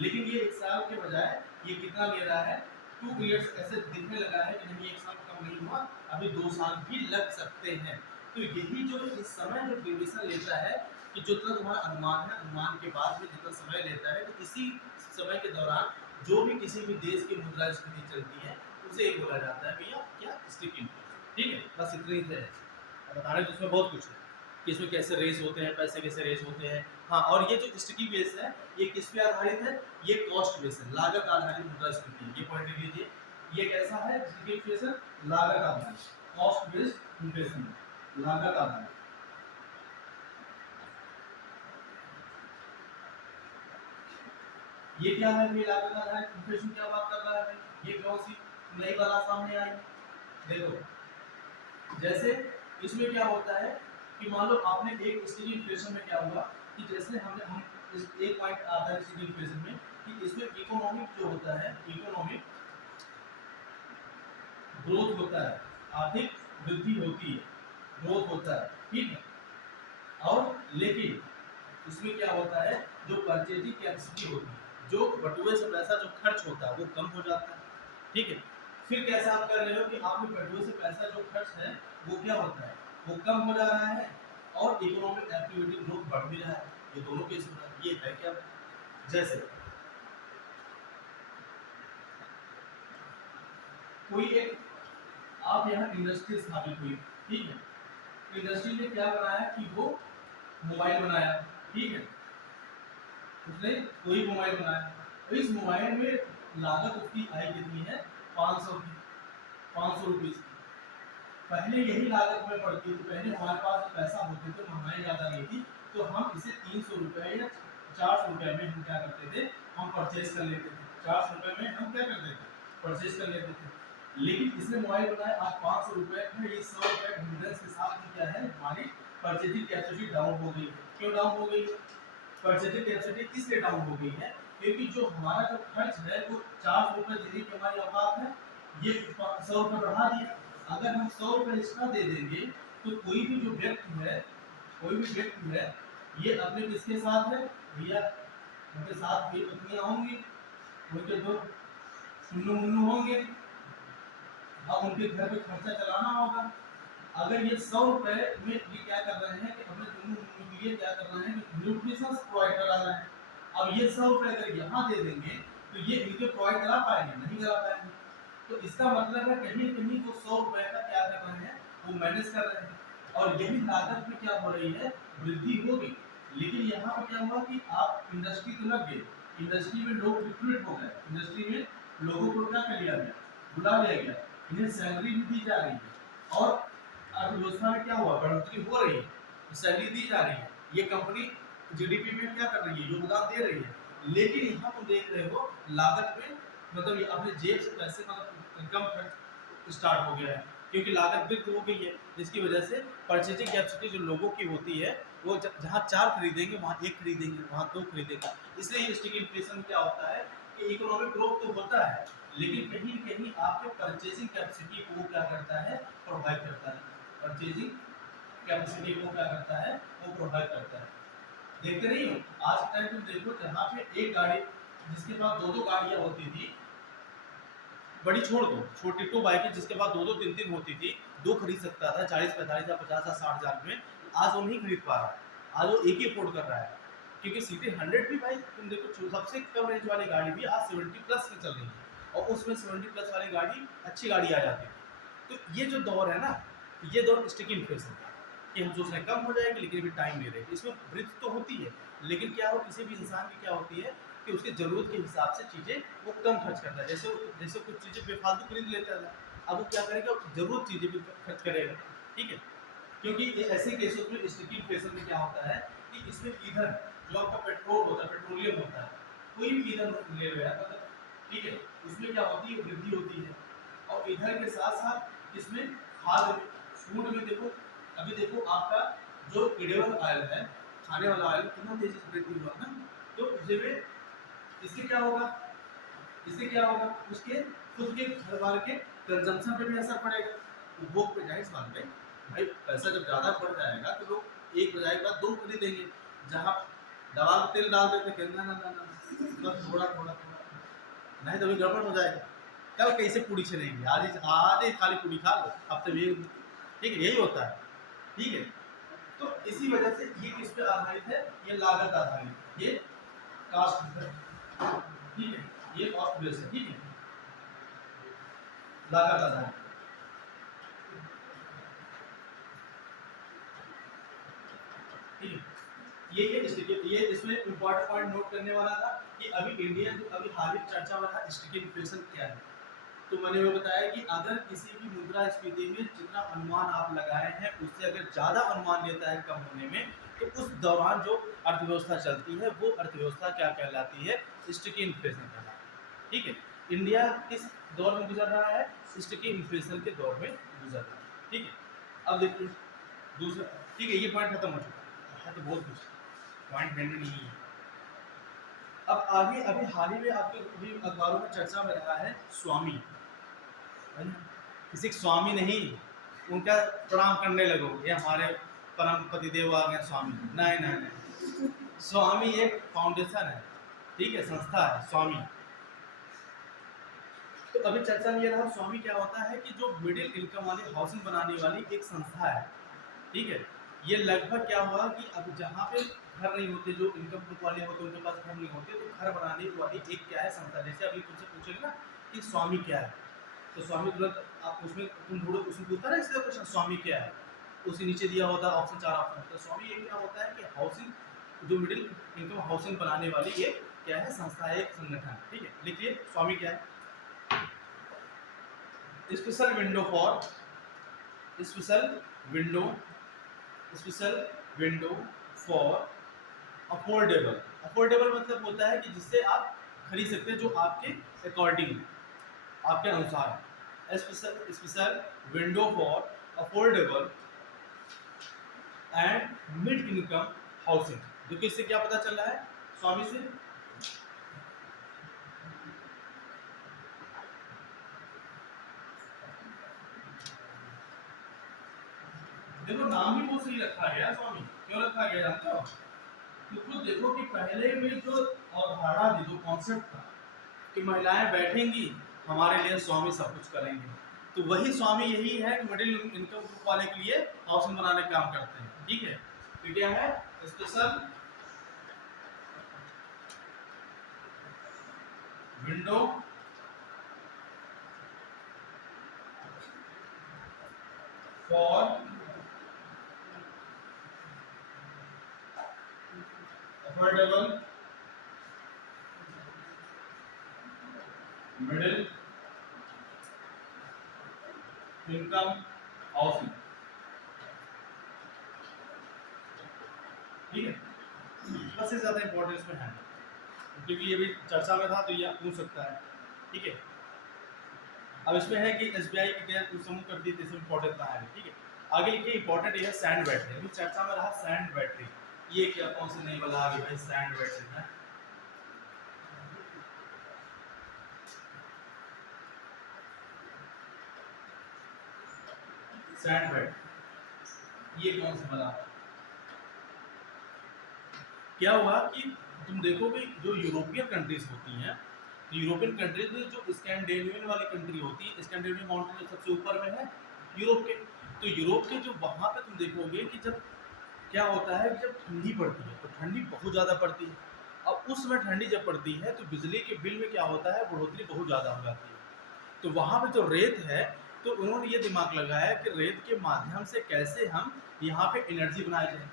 लेकिन ये 1 साल के बजाय ये कितना ले रहा है? 2 इयर्स ऐसे दिखने लगा है कि नहीं 1 साल कम नहीं हुआ, अभी 2 साल भी लग सकते हैं। तो यही जो इस समय जो ड्यूरेशन लेता है कि जितना तुम्हारा अनुमान है, अनुमान के बाद में जितना समय लेता है, तो इसी समय के दौरान जो भी किसी भी देश की मुद्रास्फीति चलती है उसे एक बोला जाता है भैया क्या? Sticky inflation. ठीक है, बस इतनी ही है। बताने तो उसमें बहुत कुछ है कि इसमें कैसे रेस होते हैं, पैसे कैसे रेस होते हैं। हाँ, और ये जो स्टिकी बेस है ये किस पे आधारित है? ये कॉस्ट बेस है, लागत आधारित मुद्रास्फीति है। ये पॉइंट लिख लीजिए, ये कैसा है? स्टिकी इन्फ्लेशन लागत आधारित, कॉस्ट बेस्ड इन्फ्लेशन, लागत आधारित। ये क्या है? ये लागत आधारित इन्फ्लेशन क्या बात कर रहा है? ये कौन सी नई वाला सामने आई? देखो, जैसे इसमें क्या होता है कि मान लो आपने एक स्टिकी इन्फ्लेशन में क्या हुआ कि जैसे हम इस एक पॉइंट आता है स्टिकी इन्फ्लेशन में कि इसमें इकोनॉमिक जो होता है, इकोनॉमिक ग्रोथ होता है, आर्थिक वृद्धि होती है, ग्रोथ होता है, ठीक है। और लेकिन इसमें क्या होता है? जो परचेजिंग कैपेसिटी होती है, जो बटुए से पैसा जो खर्च होता है वो कम हो जाता है, ठीक है। फिर कैसा आप कर रहे हो कि आपके बटुए से पैसा जो खर्च है वो क्या होता है? वो कम हो जा रहा है और इकोनॉमिक एक्टिविटी ग्रोथ बढ़ भी रहा है। ये दोनों केस हो रहा है। ये है क्या? जैसे कोई एक आप यहाँ इंडस्ट्री स्थापित हुई, ठीक है। इंडस्ट्री ने क्या बनाया कि वो मोबाइल बनाया, ठीक है। उसने कोई मोबाइल बनाया, तो इस मोबाइल में लागत उसकी आई कितनी है? 500 की, 500 रुपीज़ की। पहले यही लागत में पड़ती थी, पहले हमारे पास पैसा होते थे, महंगाई ज़्यादा नहीं थी, तो हम इसे 300 रुपये या 400 रुपये में हम क्या करते थे? हम परचेज कर लेते थे। 400 रुपये में हम क्या करते थे? परचेज कर लेते थे। लेकिन इसने मोबाइल बनाया आज 500 रुपए में, ये 100 रुपए हिंड्रेंस के साथ में क्या है, हमारी परचेजिंग कैपेसिटी डाउन हो गई। क्यों डाउन हो गई? परचेजिंग कैपेसिटी इसलिए डाउन हो गई है क्योंकि जो हमारा जो खर्च है वो 4 रुपए देने की हमारी औकात है, ये 100 रुपए बढ़ा दिया। अगर हम 100 रुपए एक्स्ट्रा दे देंगे तो कोई भी जो व्यक्ति है, कोई भी व्यक्ति है, ये अपने किसके साथ है भैया, उनके साथ भी पत्नियां होंगी, उनके दो सुन्नू मुन्नू होंगे, अब उनके घर पे खर्चा चलाना होगा। अगर ये 100 रुपए में ये क्या कर रहे हैं कि अपने सुन्नू मुन्नू के लिए क्या कर रहे हैं कि न्यूट्रिशन प्रोवाइड करा रहे हैं। अब ये 100 रुपए अगर यहाँ दे देंगे तो ये इनके प्रोवाइड करा पाएंगे? नहीं करा पाएंगे। तो इसका मतलब है कहीं न कहीं वो 100 रुपए का क्या कर रहे हैं, वो मैनेज कर रहे हैं, और यही लागत में क्या हो रही है, वृद्धि होगी। लेकिन यहाँ पे क्या हुआ कि आप इंडस्ट्री तो लग गए, इंडस्ट्री में लोग रिक्रूट हो गए, इंडस्ट्री में लोगों को क्या कर लिया गया, बुला लिया गया, इन्हें सैलरी भी दी जा रही है, और अर्थव्यवस्था में क्या हुआ, बढ़ोतरी हो रही है, तो सैलरी दी जा रही है, ये कंपनी जीडीपी में क्या कर रही है, योगदान दे रही है। लेकिन यहाँ तुम देख रहे हो लागत में, मतलब ये अपने जेब से पैसे, मतलब इनकम खर्च स्टार्ट हो गया है, क्योंकि लागत वृद्धि हो गई है, जिसकी वजह से परचेजिंग कैपेसिटी जो लोगों की होती है वो जहाँ 4 खरीदेंगे वहाँ 1 खरीदेंगे, वहाँ 2 खरीदेंगे। इसलिए स्टिकी इन्फ्लेशन में क्या होता है कि इकोनॉमिक ग्रोथ तो होता है, लेकिन कहीं न कहीं आपके परचेजिंग कैपेसिटी को क्या करता है, प्रोवाइड करता है। परचेजिंग कैपेसिटी को क्या करता है, वो प्रोवाइड करता है। देखते नहीं हो, आज के टाइम तुम देखो जहाँ पे एक गाड़ी, जिसके पास 2-2 गाड़ियाँ होती थी, बड़ी छोड़ दो, छोटी 2 बाइकें जिसके पास 2-2 3-3 होती थी, 2 खरीद सकता था 40-45 या 50 या 60 हज़ार में, आज वो नहीं खरीद पा रहा है। आज वो एक ही अफोर्ड कर रहा है, क्योंकि सिटी 100 भी भाई तुम देखो, सबसे कम रेंज वाली गाड़ी भी आज 70 प्लस की चल रही है, और उसमें 70 प्लस वाली गाड़ी अच्छी गाड़ी आ जाती है। तो ये जो दौर है ना, ये दौर स्टिकी इन्फ्लेशन का, कि हम सोच रहे हैं कम हो जाएगी लेकिन अभी टाइम ले रहे हैं। इसमें वृद्धि तो होती है, लेकिन क्या हो, किसी भी इंसान की क्या होती है कि उसकी ज़रूरत के हिसाब से चीज़ें वो कम खर्च करता है। जैसे कुछ चीज़ें बेफालतू खरीद लेता है, अब वो क्या करेगा, ज़रूरत चीज़ें भी खर्च करेगा, ठीक है। क्योंकि ये ऐसे केसों में स्टिकी इन्फ्लेशन में क्या होता है कि इसमें ईंधन, जो आपका पेट्रोल होता है, पेट्रोलियम होता है, कोई भी ईंधन ले लो यार, मतलब ठीक है, इसमें क्या होती है, वृद्धि होती है। और ईंधन के साथ साथ इसमें खाद्य, फूड में देखो, अभी देखो आपका जो एडिबल ऑयल है, खाने वाला ऑयल, कितना तेजी से वृद्धि हुआ ना, तो इससे क्या होगा, इससे क्या होगा, उसके खुद के घर वाले के कंजम्पशन पे भी असर पड़ेगा, उपभोग पे। जाहिर सी बात है भाई, पैसा जब ज़्यादा बढ़ जाएगा तो लोग एक बजाय के बाद 2 खरीदेंगे, जहाँ दवा में तेल डाल देते हैं, ना ना ना ना, बस थोड़ा थोड़ा थोड़ा, नहीं तो अभी गड़बड़ हो जाएगा। कल कैसे पूड़ी चलेंगे, आज ही खाली पूड़ी खा लो, हफ्ते में, ठीक है, यही होता है, ठीक है। तो इसी वजह से ये किस पे आधारित है, ये लागत आधारित, ये कास्ट है, ठीक है, ये कॉस्ट बेस है, ठीक है, लागत आधारित, ठीक है। ये इसमें इम्पोर्टेंट पॉइंट नोट करने वाला था कि अभी इंडिया जो अभी हाल ही चर्चा में था, स्टिकी इन्फ्लेशन क्या है। तो मैंने वो बताया कि अगर किसी भी मुद्रास्फीति में जितना अनुमान आप लगाए हैं उससे अगर ज़्यादा अनुमान लेता है कम होने में, तो उस दौरान जो अर्थव्यवस्था चलती है वो अर्थव्यवस्था क्या कहलाती है, स्टिकी इन्फ्लेशन कहलाती है, ठीक है। इंडिया किस दौर में गुजर रहा है, स्टिकी इन्फ्लेशन के दौर में गुजर रहा है, ठीक है। अब देखिए दूसरा, ठीक है, ये पॉइंट खत्म हो चुका है, तो बहुत कुछ पॉइंट मैंने नहीं है। अब आगे अभी हाल ही में आपके अभी अखबारों में चर्चा में रहा है स्वामी, है ना? किसी स्वामी नहीं, उनका प्रणाम करने लगो, ये हमारे परम पतिदेव आ गए स्वामी, नहीं नहीं नहीं, स्वामी एक फाउंडेशन है, ठीक है, संस्था है स्वामी। तो अभी चर्चा में ये रहा स्वामी क्या होता है कि जो मिडिल इनकम वाली हाउसिंग बनाने वाली एक संस्था है, ठीक है। ये लगभग क्या हुआ कि अब जहाँ पे घर नहीं होते, जो इनकम ग्रुप वाले होते उनके पास घर नहीं होते, तो घर बनाने वाली एक क्या है संस्था। जैसे अभी तुमसे पूछेंगे ना कि स्वामी क्या है, तो स्वामी तुरंत आप उसमें तुम ढूंढो, उसमें पूछता ना इसलिए क्वेश्चन स्वामी क्या है, उसके नीचे दिया होता है ऑप्शन, 4 ऑप्शन होता है। स्वामी ये क्या होता है कि हाउसिंग, जो मिडिल इनकम हाउसिंग बनाने वाली ये क्या है, संस्था है, एक संगठन, ठीक है। लिखिए स्वामी क्या है, special window for, special window, special window for affordable. Affordable मतलब होता है कि जिससे आप खरीद सकते हैं, जो आपके अकॉर्डिंग, आपके अनुसार, special window for affordable and mid income housing. देखो इससे क्या पता चल रहा है स्वामी से, देखो नाम ही बहुत सही रखा गया स्वामी, क्यों रखा गया जानते हो? तो खुद देखो कि पहले में जो अवधारणा थी, जो कॉन्सेप्ट था कि महिलाएं बैठेंगी हमारे लिए, स्वामी सब कुछ करेंगे, तो वही स्वामी यही है कि मिडिल इनकम ग्रुप वाले के लिए हाउसिंग बनाने का काम करते हैं। ठीक है, तो क्या है special window for affordable middle income housing. ठीक है, बस ये ज्यादा इंपॉर्टेंस में है क्योंकि ये भी चर्चा में था तो ये पूछ सकता है। ठीक है, अब इसमें है कि एसबीआई की क्या समूह कर दी, इसमें इंपॉर्टेंट रहा है। ठीक है, आगे लिखिए इंपॉर्टेंट ये है सैंड बैटरी। अभी चर्चा में रहा सैंड बैटरी, ये क्या कौन से नहीं बोला आगे भाई, सैंड बैटरी है। सैंड बैटरी ये कौन सा बना? क्या हुआ कि तुम देखोगे जो यूरोपियन कंट्रीज होती हैं, तो यूरोपियन कंट्रीज में जो स्कैंडिनेवियन वाली कंट्री होती है, स्कैंडिनेवियन माउंटेन जो सबसे ऊपर में है यूरोप के, तो यूरोप के जो वहाँ पे तुम देखोगे कि जब क्या होता है कि जब ठंडी पड़ती है तो ठंडी बहुत ज़्यादा पड़ती है। अब उस समय ठंडी जब पड़ती है तो बिजली के बिल में क्या होता है, बढ़ोतरी बहुत ज़्यादा हो जाती है। तो वहाँ पे जो रेत है, तो उन्होंने ये दिमाग लगाया कि रेत के माध्यम से कैसे हम यहाँ पे एनर्जी बनाई जाए,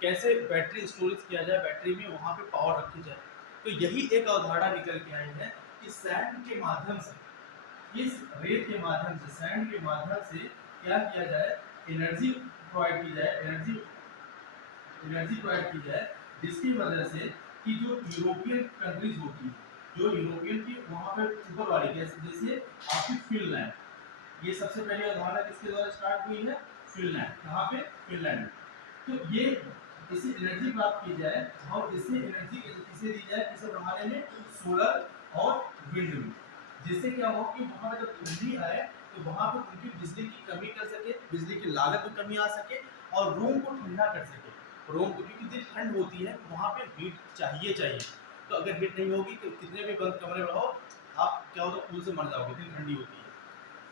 कैसे बैटरी स्टोरेज किया जाए, बैटरी में वहाँ पे पावर रखी जाए। तो यही एक अवधारणा निकल के आई है कि सैंड के माध्यम से, इस रेत के माध्यम से, सैंड के माध्यम से क्या किया जाए, एनर्जी प्रोवाइड की जाए, एनर्जी प्रोवाइड की जाए, जिसकी वजह से कि जो यूरोपियन कंट्रीज होती है, जो यूरोपियन की वहाँ पे ऊपर वाली जैसे आपकी फिनलैंड, ये सबसे पहली अवधारणा किसके द्वारा स्टार्ट हुई है, फिनलैंड। कहाँ पे, फिनलैंड। तो ये इसे एनर्जी प्राप्त की जाए और इससे एनर्जी किसे दी जाए, इसे बढ़ाने में सोलर और विंड में, जिससे क्या हो कि वहाँ पर जब ठंडी आए तो वहाँ पर उनकी बिजली की कमी कर सके, बिजली की लागत में कमी आ सके और रूम को ठंडा कर सके। रूम को, क्योंकि जितनी ठंड होती है वहाँ पे हीट चाहिए, तो अगर हीट नहीं होगी तो कितने भी बंद कमरे में रहो आप क्या होगा, फूल से मर जाओगे, इतनी ठंडी होती है।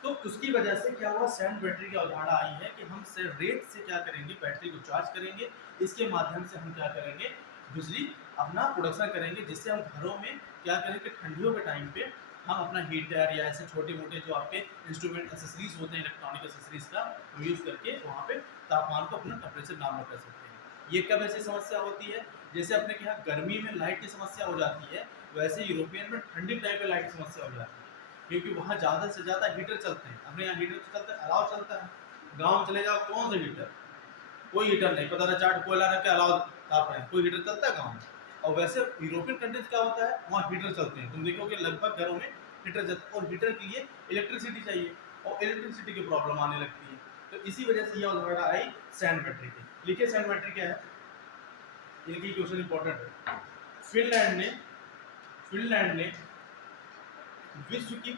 तो उसकी वजह से क्या हुआ, सैंड बैटरी की अवधारणा आई है कि हम से रेत से क्या करेंगे, बैटरी को चार्ज करेंगे, इसके माध्यम से हम क्या करेंगे, बिजली अपना प्रोडक्शन करेंगे, जिससे हम घरों में क्या करेंगे, ठंडियों के टाइम पे हम अपना हीटर या ऐसे छोटे मोटे जो आपके इंस्ट्रूमेंट एसेसरीज होते हैं, इलेक्ट्रॉनिक एसेसरीज का यूज़ करके वहाँ पे तापमान को अपना टेम्परेचर नॉर्मल कर सकते हैं। ये कब ऐसी समस्या होती है, जैसे अपने के यहाँ गर्मी में लाइट की समस्या हो जाती है, वैसे यूरोपियन में ठंडी टाइम पे लाइट की समस्या हो जाती है, क्योंकि वहाँ ज़्यादा से ज़्यादा हीटर चलते हैं। अपने यहाँ हीटर तो चलता है, अलाव चलता है, गाँव में चले जाओ कौन सा हीटर, कोई हीटर नहीं, पता नहीं 4 कोयला रख के अलाव ताप रहे हैं, कोई हीटर चलता है गाँव में। और वैसे यूरोपियन कंट्रीज क्या होता है, वहाँ हीटर चलते हैं, तुम देखोगे लगभग घरों में हीटर चलते हैं, और हीटर के लिए इलेक्ट्रिसिटी चाहिए और इलेक्ट्रिसिटी की प्रॉब्लम आने लगती है। तो इसी वजह से यह अवधारणा आई सैंड बैटरी की। लिखिए सैंड बैटरी क्या है, इनकी क्वेश्चन इंपॉर्टेंट है। फिनलैंड ने विश्व की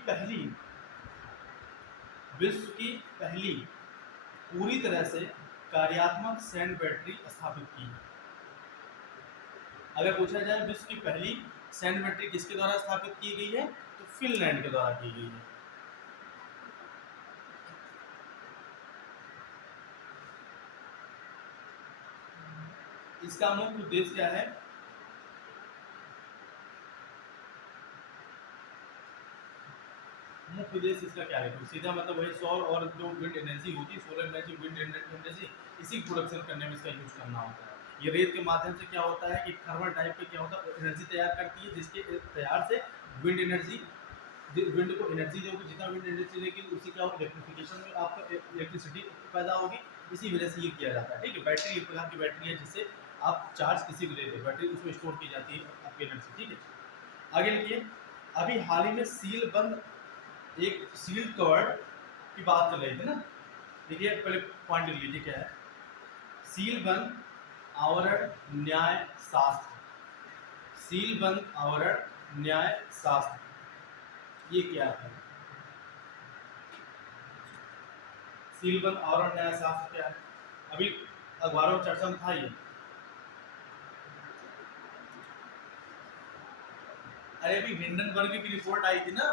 पहली पूरी तरह से कार्यात्मक सैंड बैटरी स्थापित की है। अगर पूछा जाए विश्व की पहली सैंड बैटरी किसके द्वारा स्थापित की गई है, तो फिनलैंड के द्वारा की गई है। इसका मुख्य उद्देश्य क्या है, मुख्य उद्देश्य इसका क्या है, तो सीधा मतलब वही सौर और जो विंड एनर्जी होती है, सोलर एनर्जी, विंड एनर्जी, इसी को प्रोडक्शन करने में इसका यूज करना होता है। ये रेत के माध्यम से क्या होता है कि थर्मल टाइप का क्या होता है, एनर्जी तैयार करती है, जिसके तैयार से विंड एनर्जी, विंड को एनर्जी दोगे, जितना विंड एनर्जी देगी उसी क्या होगा, इलेक्ट्रिफिकेशन में आपका इलेक्ट्रिसिटी पैदा होगी, इसी वजह से ये किया जाता है। ठीक है, बैटरी एक प्रकार की बैटरी है जिससे आप चार्ज किसी को देते हो, बैटरी उसमें स्टोर की जाती है आपकी एनर्जी। ठीक है, आगे लिखिए, अभी हाल ही में सील बंद एक सील कवर्ड की बात चल रही थी ना। देखिए पहले पॉइंट लिख लीजिए क्या है। सीलबंद आवरण न्याय शास्त्र, सीलबंद आवरण न्याय शास्त्र ये क्या है? सीलबंद आवरण न्याय शास्त्र क्या है? अभी अखबारों में चर्चा में था ये। अरे अभी हिंडनबर्ग की रिपोर्ट आई थी ना,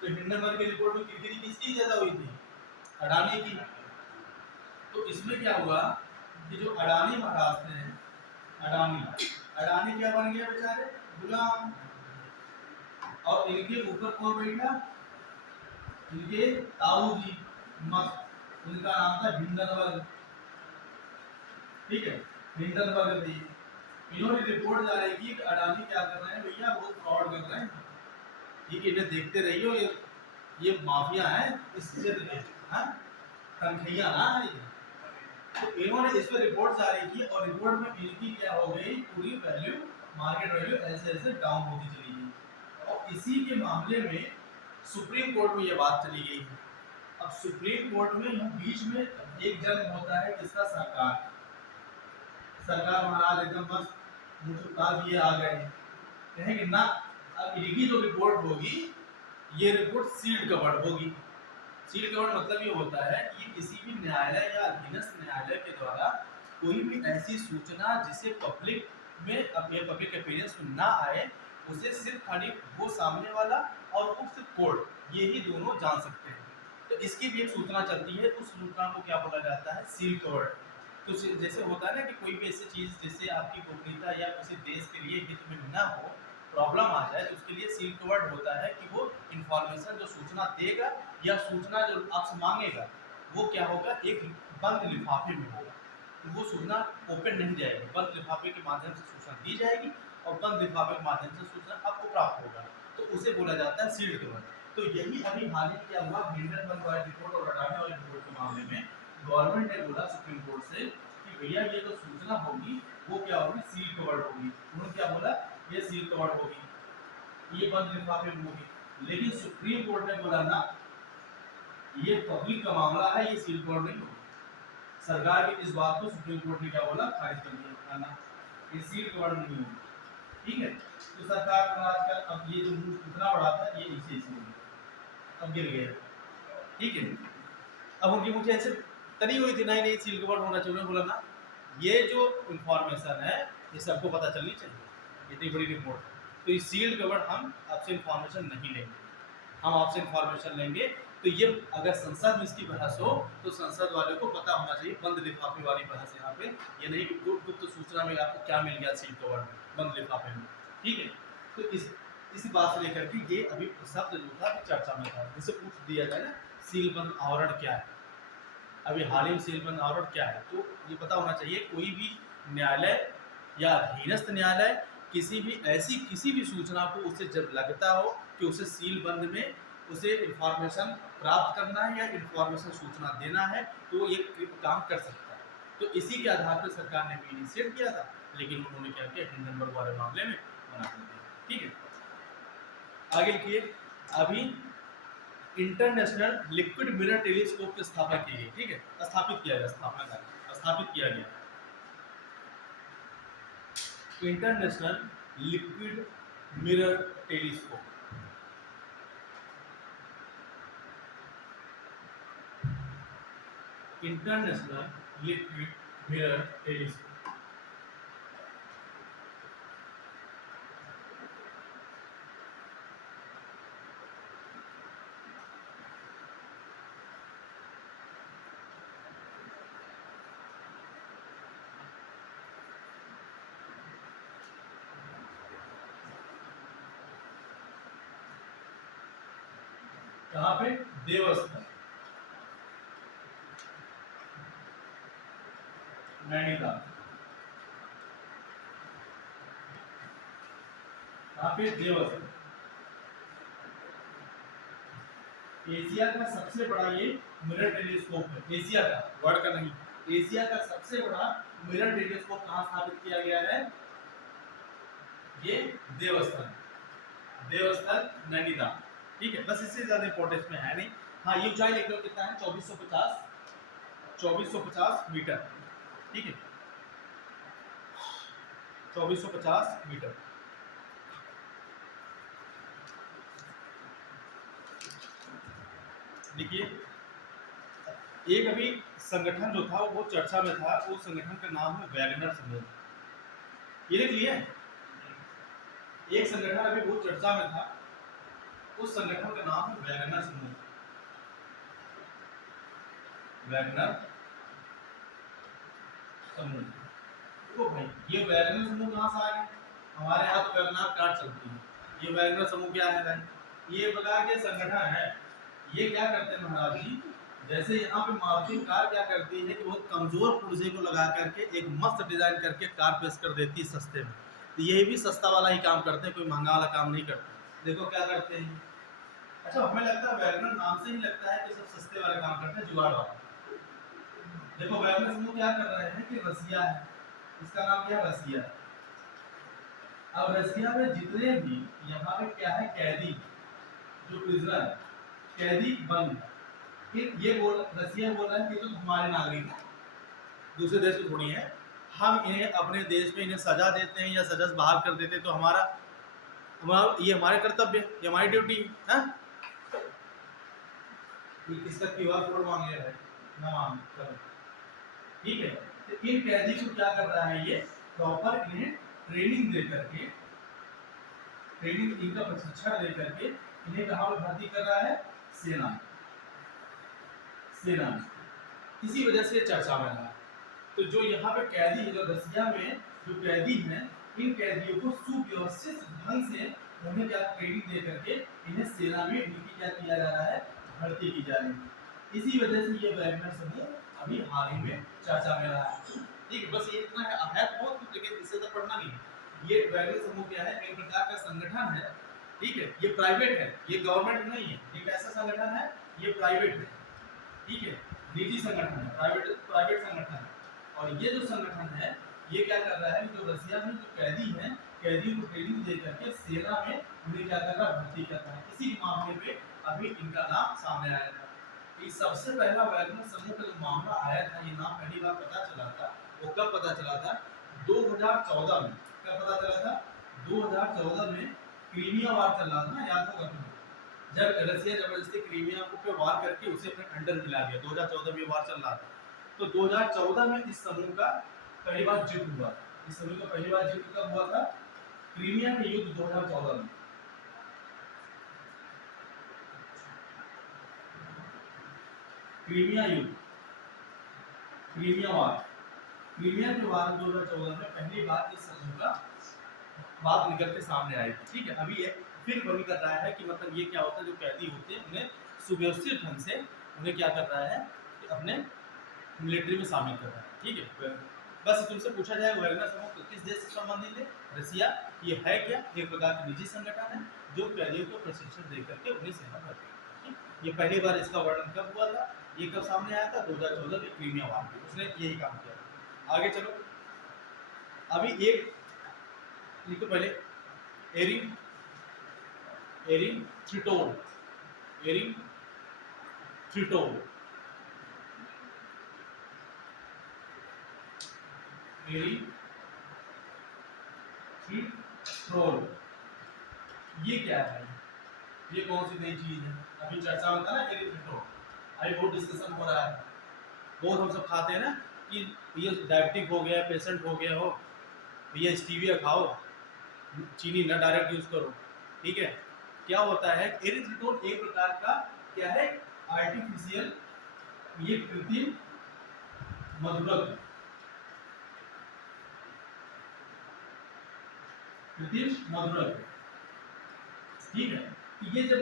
तो हिंडनबर्ग की रिपोर्ट में किरकिरी किसकी ज्यादा हुई थी? अडानी की। तो इसमें क्या हुआ कि जो अडानी महाराज थे, अडानी अडानी क्या बन गया बेचारे? गुलाम। और इनके ऊपर कौन बैठा? इनके ताऊ जी मस्त, उनका नाम था हिंडनबर्ग। ठीक है, हिंडनबर्ग थी। इन्होंने रिपोर्ट जारी की कि अडानी क्या कर रहे हैं भैया, बहुत फ्रॉड कर रहे हैं। ठीक है, इन्हें देखते रहिए, ये माफिया है इस क्षेत्र के, हाँ तनखैया ना है ये। तो इन्होंने इस पर रिपोर्ट जारी की और रिपोर्ट में इनकी क्या हो गई, पूरी वैल्यू, मार्केट वैल्यू ऐसे ऐसे डाउन होती चली गई। और इसी के मामले में सुप्रीम कोर्ट में ये बात चली गई है। अब सुप्रीम कोर्ट में यहाँ बीच में एक जज होता है किसका? सरकार। सरकार महाराज एकदम मस्त मुझे दिए आ गए, कहेंगे ना अब इनकी जो रिपोर्ट होगी ये रिपोर्ट सील्ड कवर्ड होगी। सील्ड कवर्ड मतलब ये होता है कि किसी भी न्यायालय या अधीनस्थ न्यायालय के द्वारा कोई भी ऐसी सूचना जिसे पब्लिक में अपने पब्लिक अपीयरेंस में ना आए, उसे सिर्फ खाली वो सामने वाला और उक्त कोर्ट ये ही दोनों जान सकते हैं। तो इसकी भी एक सूचना चलती है, उस सूचना को क्या बोला जाता है? Seal covered. तो जैसे होता है ना कि कोई भी ऐसी चीज़ जिससे आपकी गोपनीयता या किसी देश के लिए हित में न हो, प्रॉब्लम आ जाए, तो उसके लिए सील कवर्ड होता है कि वो इंफॉर्मेशन जो सूचना देगा या सूचना जो आपसे मांगेगा वो क्या होगा? एक बंद लिफाफे में होगा। तो वो सूचना ओपन नहीं जाएगी, बंद लिफाफे के माध्यम से सूचना दी जाएगी और बंद लिफाफे के माध्यम से सूचना आपको प्राप्त होगा, तो उसे बोला जाता है सील्ड कवर्ड। तो यही अभी हाल ही क्या हुआ, हिंडनबर्ग वाली रिपोर्ट और अडानी वाली रिपोर्ट के मामले में गवर्नमेंट ने बोला सुप्रीम कोर्ट से कि भैया ये जो सूचना होगी वो क्या होगी? सील कवर्ड होगी। उन्होंने क्या बोला? ये सील कवर्ड होगी, ये बंद लिफाफे में होगी। लेकिन सुप्रीम कोर्ट ने बोला ना, ये पब्लिक का मामला है, ये सील कवर्ड नहीं होगी। सरकार की इस बात को सुप्रीम कोर्ट ने क्या बोला? खारिज कर दिया ना, ये सील कवर्ड नहीं होगी। ठीक है, तो सरकार का आजकल अब ये जो न्यूज इतना बड़ा था ये इसी अब गिर गया। ठीक है, अब उनकी मुझे ऐसे तरी हुई थी, नहीं नहीं सील कवर्ड होना चाहिए। बोला ना, ये जो इंफॉर्मेशन है ये सबको पता चलनी चाहिए, इतनी बड़ी रिपोर्ट है, तो ये सील्ड कवर्ड हम आपसे इंफॉर्मेशन नहीं लेंगे। हम आपसे इंफॉर्मेशन लेंगे तो ये अगर संसद में इसकी बहस हो तो संसद वाले को पता होना चाहिए, बंद लिफाफे वाली बहस यहाँ पे, ये नहीं कि गुप्त सूचना में आपको क्या मिल गया सील कवर्ड में, बंद लिफाफे में। ठीक है, तो इसी बात से लेकर के ये अभी शब्द जो था चर्चा में था, जिसे पूछ दिया जाए ना सीलबंद आवरण क्या है। अभी हाल ही में सीलबंद आवरण क्या है, तो ये पता होना चाहिए। कोई भी न्यायालय या अधीनस्थ न्यायालय किसी भी सूचना को उसे जब लगता हो कि उसे सीलबंद में उसे इंफॉर्मेशन प्राप्त करना है या इंफॉर्मेशन सूचना देना है, तो ये काम कर सकता है। तो इसी के आधार पर सरकार ने भी इनिशिएट किया था, लेकिन उन्होंने क्या किया? हिंडनबर्ग वाले मामले में बना दिया। ठीक है, आगे लिखिए। अभी इंटरनेशनल लिक्विड मिरर टेलीस्कोप की स्थापना की गई। ठीक है, स्थापित किया गया, स्थापित किया गया international liquid mirror telescope. International liquid mirror telescope कहाँ पे? देवस्थल, नैनीताल। कहाँ पे? देवस्थल। एशिया का सबसे बड़ा ये मिरर टेलीस्कोप है, एशिया का, वर्ल्ड का नहीं, एशिया का सबसे बड़ा मिरर टेलीस्कोप कहाँ स्थापित किया गया है? ये देवस्थल, नैनीताल। ठीक है, बस इससे ज्यादा इंपॉर्टेंस में है नहीं, हाँ ये ऊंचाई लिख लो कितना है, 2450 मीटर, ठीक है, 2450 मीटर। देखिए एक अभी संगठन जो था वो चर्चा में था, वो संगठन का नाम है वैगनर समूह, ये लिख लिए। एक संगठन अभी बहुत चर्चा में था, उस संगठन का नाम है वैगनर समूह, वैगनर समूह। देखो भाई ये वैगनर समूह कहाँ से आ गए, हमारे यहाँ तो वैगनर कार चलती है, ये वैगनर समूह क्या है भाई, ये प्रकार के संगठन है, ये क्या करते हैं महाराज जी, जैसे यहाँ पे मारुति कार क्या करती है कि बहुत कमजोर पुर्जे को लगा करके एक मस्त डिजाइन करके कार पेश कर देती है सस्ते में, तो यही भी सस्ता वाला ही काम करते हैं, कोई महंगा वाला काम नहीं करते। देखो क्या करते हैं, अच्छा हमें लगता है वैगनर नाम से ही लगता है कि सब सस्ते वाले काम करते हैं, जुगाड़ वाला। देखो वैगनर समूह क्या कर रहे हैं कि रसिया है, इसका नाम क्या है, रसिया। अब रसिया में जितने भी यहाँ पे क्या है, कैदी जो प्रिजनर कैदी बंद, फिर ये बोल रसिया बोल रहा है कि तो हमारे नागरिक हैं, दूसरे देश के थोड़ी हैं, हम इन्हें अपने देश में इन्हें सजा देते हैं या सजा से बाहर कर देते हैं, तो हमारा हमारा ये हमारे कर्तव्य, ये हमारी ड्यूटी है। इसका क्यूआर कोड मांग लिया है ना, मांग चलो ठीक है। तो इन कैदी को क्या कर रहा है, ये प्रॉपर इन्हें ट्रेनिंग दे करके, ट्रेनिंग इनका प्रशिक्षण दे करके इन्हें कहाँ पर भर्ती कर रहा है, सेना, सेना। इसी वजह से चर्चा में रहा। तो जो यहाँ पे कैदी है, जो रसिया में जो कैदी हैं, इन कैदियों को सुव्यवस्थित ढंग से उन्हें क्या ट्रेनिंग दे करके इन्हें सेना में इनकी क्या किया जा रहा है, भर्ती की जा रही है। इसी वजह से ये वैगनर समूह अभी हाल ही में चर्चा में रहा है। ठीक है, बस ये इतना है बहुत कुछ, लेकिन इससे तो पढ़ना नहीं है। ये वैगनर समूह क्या है, एक प्रकार का संगठन है, ठीक है, ये प्राइवेट है, ये गवर्नमेंट नहीं है, ये कैसा संगठन है, ये प्राइवेट है, ठीक है, निजी संगठन है, प्राइवेट प्राइवेट संगठन है। और ये जो संगठन है ये क्या कर रहा है, जो रसिया में जो कैदी हैं, कैदियों को ट्रेनिंग दे करके सेना में उन्हें क्या कर रहा है, भर्ती कर रहा है। इसी मामले पे अभी इनका नाम सामने आया था। ये सबसे पहला वैगनर समूह का जो मामला आया था, ये नाम पहली बार पता चला था, वो कब पता चला था, 2014 में। कब पता चला था, 2014 में क्रीमिया वार चल रहा था ना, याद होगा तुम्हें, जब रसिया जबरदस्ती क्रीमिया को पे वार करके उसे अपने अंडर मिला लिया, 2014 में वार चल रहा था। तो 2014 में इस समूह का पहली बार युद्ध हुआ, इस समूह का पहली बार युद्ध कब हुआ था, क्रीमिया के युद्ध 2014 में। क्रीमिया युद्ध, क्रीमिया वार, क्रीमिया के वार 2014 में पहली बार इस समूह का बात निकल के सामने आई थी। ठीक है, अभी ये फिर वही कर रहा है कि मतलब ये क्या होता है, जो कैदी होते हैं उन्हें सुव्यवस्थित ढंग से उन्हें क्या कर रहा है कि अपने मिलिट्री में शामिल कर रहा है। ठीक है, बस तुमसे पूछा जाए वैगनर समूह किस देश से संबंधित है, रसिया। ये है क्या, एक प्रकार का निजी संगठन है जो कैदियों को प्रशिक्षण दे करके उन्हें सेना भर्ती करती है। ये पहली बार इसका वर्णन कब हुआ था, ये कब सामने आया था, 2014 में क्रीमिया वार में उसने यही काम किया। आगे चलो, अभी एक लिखो पहले, एरिथ्रिटोल, एरिथ्रिटोल, एरिथ्रिटोल, ये क्या है, ये कौन सी नई चीज है, अभी चर्चा में था ना एरिथ्रिटोल, अभी बहुत डिस्कशन हो रहा है, बहुत हम सब खाते हैं ना कि ये डायबिटिक हो गया, पेशेंट हो गया हो, भैया स्टीविया खाओ, चीनी ना डायरेक्ट यूज करो। ठीक है, क्या होता है, एरिथ्रिटोल एक प्रकार का क्या है, आर्टिफिशियल, ये कृत्रिम मधुरक, कृत्रिम मधुरक। ठीक है, ये जब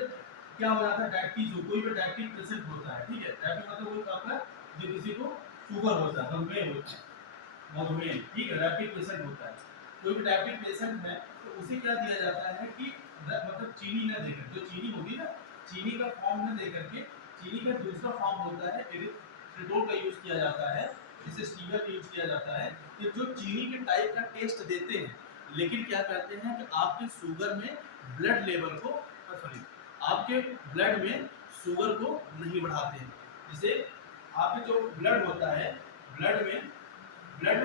क्या हो जाता है, डायबिटीज हो, कोई भी डायबिटिक पेशेंट होता है, ठीक है, डायबिटिक मतलब वो आपका जो किसी को शुगर होता है, मधुमेह होता है, मधुमेह, ठीक है, डायबिटिक पेशेंट होता है, कोई भी डायबिटिक पेशेंट है तो उसे क्या दिया जाता है कि मतलब चीनी न देकर, जो चीनी होगी ना, चीनी का फॉर्म न देकर के, चीनी का दूसरा फॉर्म होता है एरिथ्रिटोल का यूज किया जाता है, जिसे स्टीविया का यूज किया जाता है, कि जो चीनी के टाइप का टेस्ट देते हैं, लेकिन क्या कहते हैं कि आपके शुगर में ब्लड लेवल को, सॉरी, आपके ब्लड में शुगर को नहीं बढ़ाते हैं। जैसे आपके जो ब्लड होता है, ब्लड में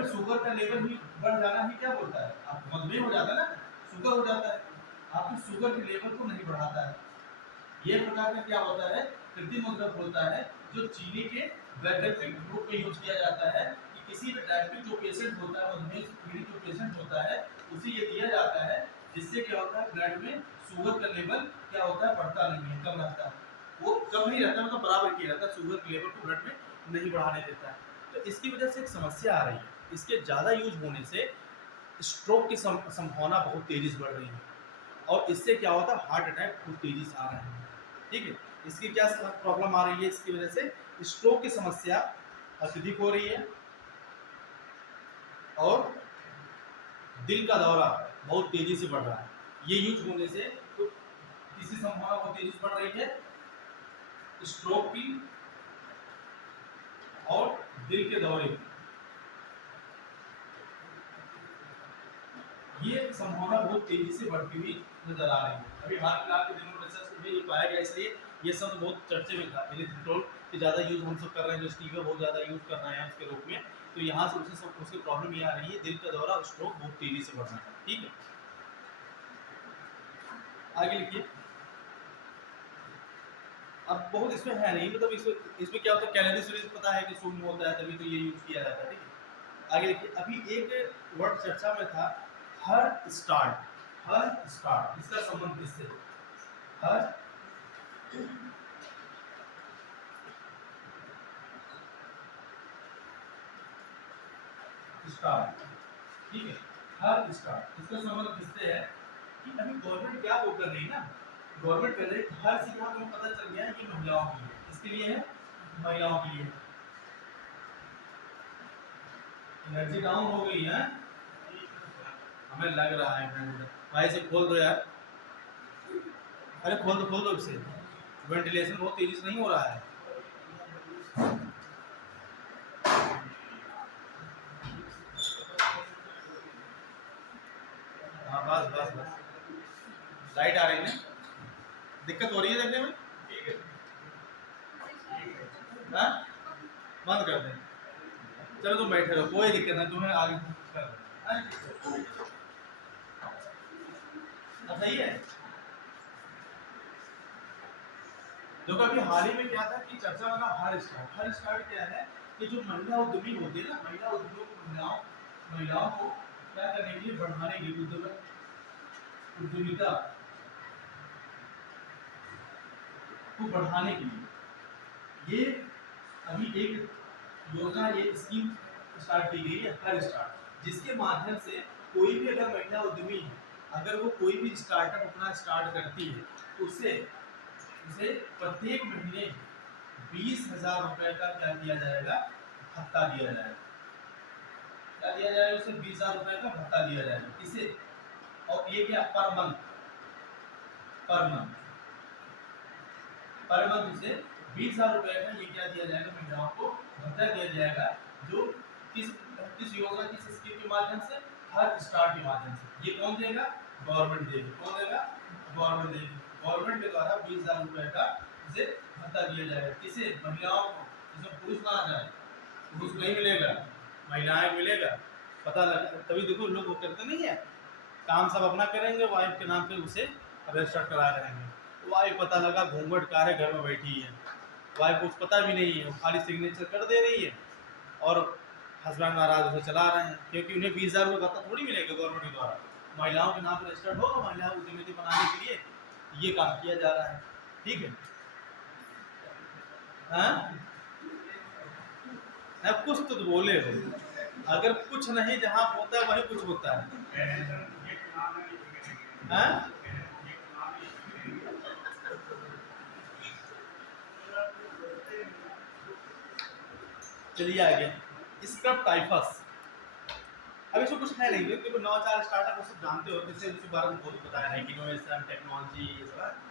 शुगर का लेवल भी बढ़ जाना ही क्या बोलता है, आप मधुमेह हो जाता है ना, शुगर हो जाता है, आपकी शुगर के लेवल को नहीं बढ़ाता है। ये प्रकार का क्या होता है, कृत्रिम द्रव होता है जो चीनी के वैकल्पिक रूप में यूज किया जाता है कि किसी भी डायबिटिक जो पेशेंट होता है, मधुमेह से पीड़ित जो पेशेंट होता है, उसे ये दिया जाता है, जिससे क्या होता है ब्लड में शुगर का लेवल क्या होता है, बढ़ता नहीं है, कम रहता है। वो कम नहीं रहता, मतलब बराबर किया रहता है, शुगर के लेवल को ब्लड में नहीं बढ़ाने देता है। तो इसकी वजह से एक समस्या आ रही है, इसके ज़्यादा यूज होने से स्ट्रोक की संभावना बहुत तेजी से बढ़ रही है, और इससे क्या होता है, हार्ट अटैक बहुत तेजी से आ रहे हैं। ठीक है, इसकी क्या प्रॉब्लम आ रही है, इसकी वजह से स्ट्रोक की समस्या अत्यधिक हो रही है, और दिल का दौरा बहुत तेजी से बढ़ रहा है। ये यूज होने से तो किसी संभावना बहुत तेजी से बढ़ रही है स्ट्रोक की और दिल के दौरे की। ये संभावना बहुत तेजी से बढ़ती हुई नजर आ रही है। अभी हाल फिलहाल के दिनों में रिसर्च में ये पाया गया, इसलिए ये सब बहुत चर्चे में था। एरिथ्रोल के ज़्यादा यूज हम सब कर रहे हैं, जो स्टीविया बहुत ज़्यादा यूज कर रहे हैं उसके रूप में, तो यहाँ से उसकी प्रॉब्लम ये आ रही है, दिल का दौरा और स्ट्रोक बहुत तेजी से बढ़ना है। ठीक है, आगे लिखिए। अब बहुत इसमें है नहीं, मतलब इसमें क्या होता है, कैलोरी सीरीज पता है कि शून्य होता है, तभी तो ये यूज किया जाता है। ठीक है, आगे देखिए। अभी एक वर्ड चर्चा में था, हर स्टार्ट। हर स्टार्ट, इसका संबंध किससे, हर स्टार्ट। ठीक है, हर स्टार्ट, इसका संबंध किससे है कि अभी गवर्नमेंट क्या वो कर रही है ना, गवर्नमेंट कर रही है हर सीमा को पता चल गया है कि महिलाओं के लिए, इसके लिए है, महिलाओं के लिए। एनर्जी डाउन हो गई है, हमें लग रहा है। भाई से खोल दो यार, अरे खोल दो इसे, वेंटिलेशन बहुत तेजी से नहीं हो रहा है। हाँ बस बस बस, लाइट आ रही है, दिक्कत हो रही है देखने में। हाँ बंद कर दें, चलो तुम बैठे रहो, कोई दिक्कत नहीं, तुम्हें आगे कर सही है। देखो अभी हाल ही में क्या था कि चर्चा वाला हर स्टार्ट क्या है कि जो महिला उद्यमी होती है ना, महिला उद्यमियों को, महिलाओं को क्या करने के लिए, बढ़ाने के लिए, उद्यमिता को बढ़ाने के लिए ये अभी एक योजना, ये स्कीम स्टार्ट की गई है, हर स्टार्ट, जिसके माध्यम से कोई भी अगर महिला उद्यमी है, अगर वो कोई भी स्टार्टअप अपना स्टार्ट करती है, तो उससे उसे प्रत्येक महीने 20,000 रुपए का क्या दिया जाएगा, भत्ता दिया जाएगा। क्या दिया जाएगा उसे, 20,000 रुपए का भत्ता दिया जाएगा। इसे, और ये क्या, per month, per month, per month उसे 20,000 रुपए का ये क्या दिया जाएगा, महिलाओं को भत्ता दिया जाएगा, जो किस किस योजना, किस स्कीम के माध्यम से, हर स्टार्ट के माध्यम से। ये कौन देगा, गवर्नमेंट देगी। कौन देगा, गवर्नमेंट देगी। गवर्नमेंट के द्वारा 20,000 रुपए का इसे भत्ता दिया जाएगा, किसे, महिलाओं को। जिसमें पुरुष ना आ जाए, पुरुष नहीं मिलेगा, महिलाएं मिलेगा, पता लगा। तभी देखो लोग वो करते नहीं है, काम सब अपना करेंगे, वाइफ के नाम पे उसे रजिस्टर करा रहेंगे। वाइफ पता लगा घूंघट कार है, घर में बैठी है, वाइफ को कुछ पता भी नहीं है, वो खाली सिग्नेचर कर दे रही है, और हस्बैंड नाराज उसे चला रहे हैं, क्योंकि उन्हें 20,000 रुपये भत्ता थोड़ी मिलेगा गवर्नमेंट के द्वारा। महिलाओं के नाम पर रजिस्टर्ड होगा, महिला उद्यमिता बनाने के लिए ये काम किया जा रहा है। ठीक है, हाँ कुछ तो बोले हो, अगर कुछ नहीं जहाँ होता है वही कुछ होता है। हाँ? चलिए आगे, स्क्रब टाइफस। अब इसमें कुछ है नहीं, क्योंकि नवाचार स्टार्टअप सब जानते हो, जैसे उसके बारे में बहुत बताया है कि इनोवेशन, टेक्नोलॉजी, ये सब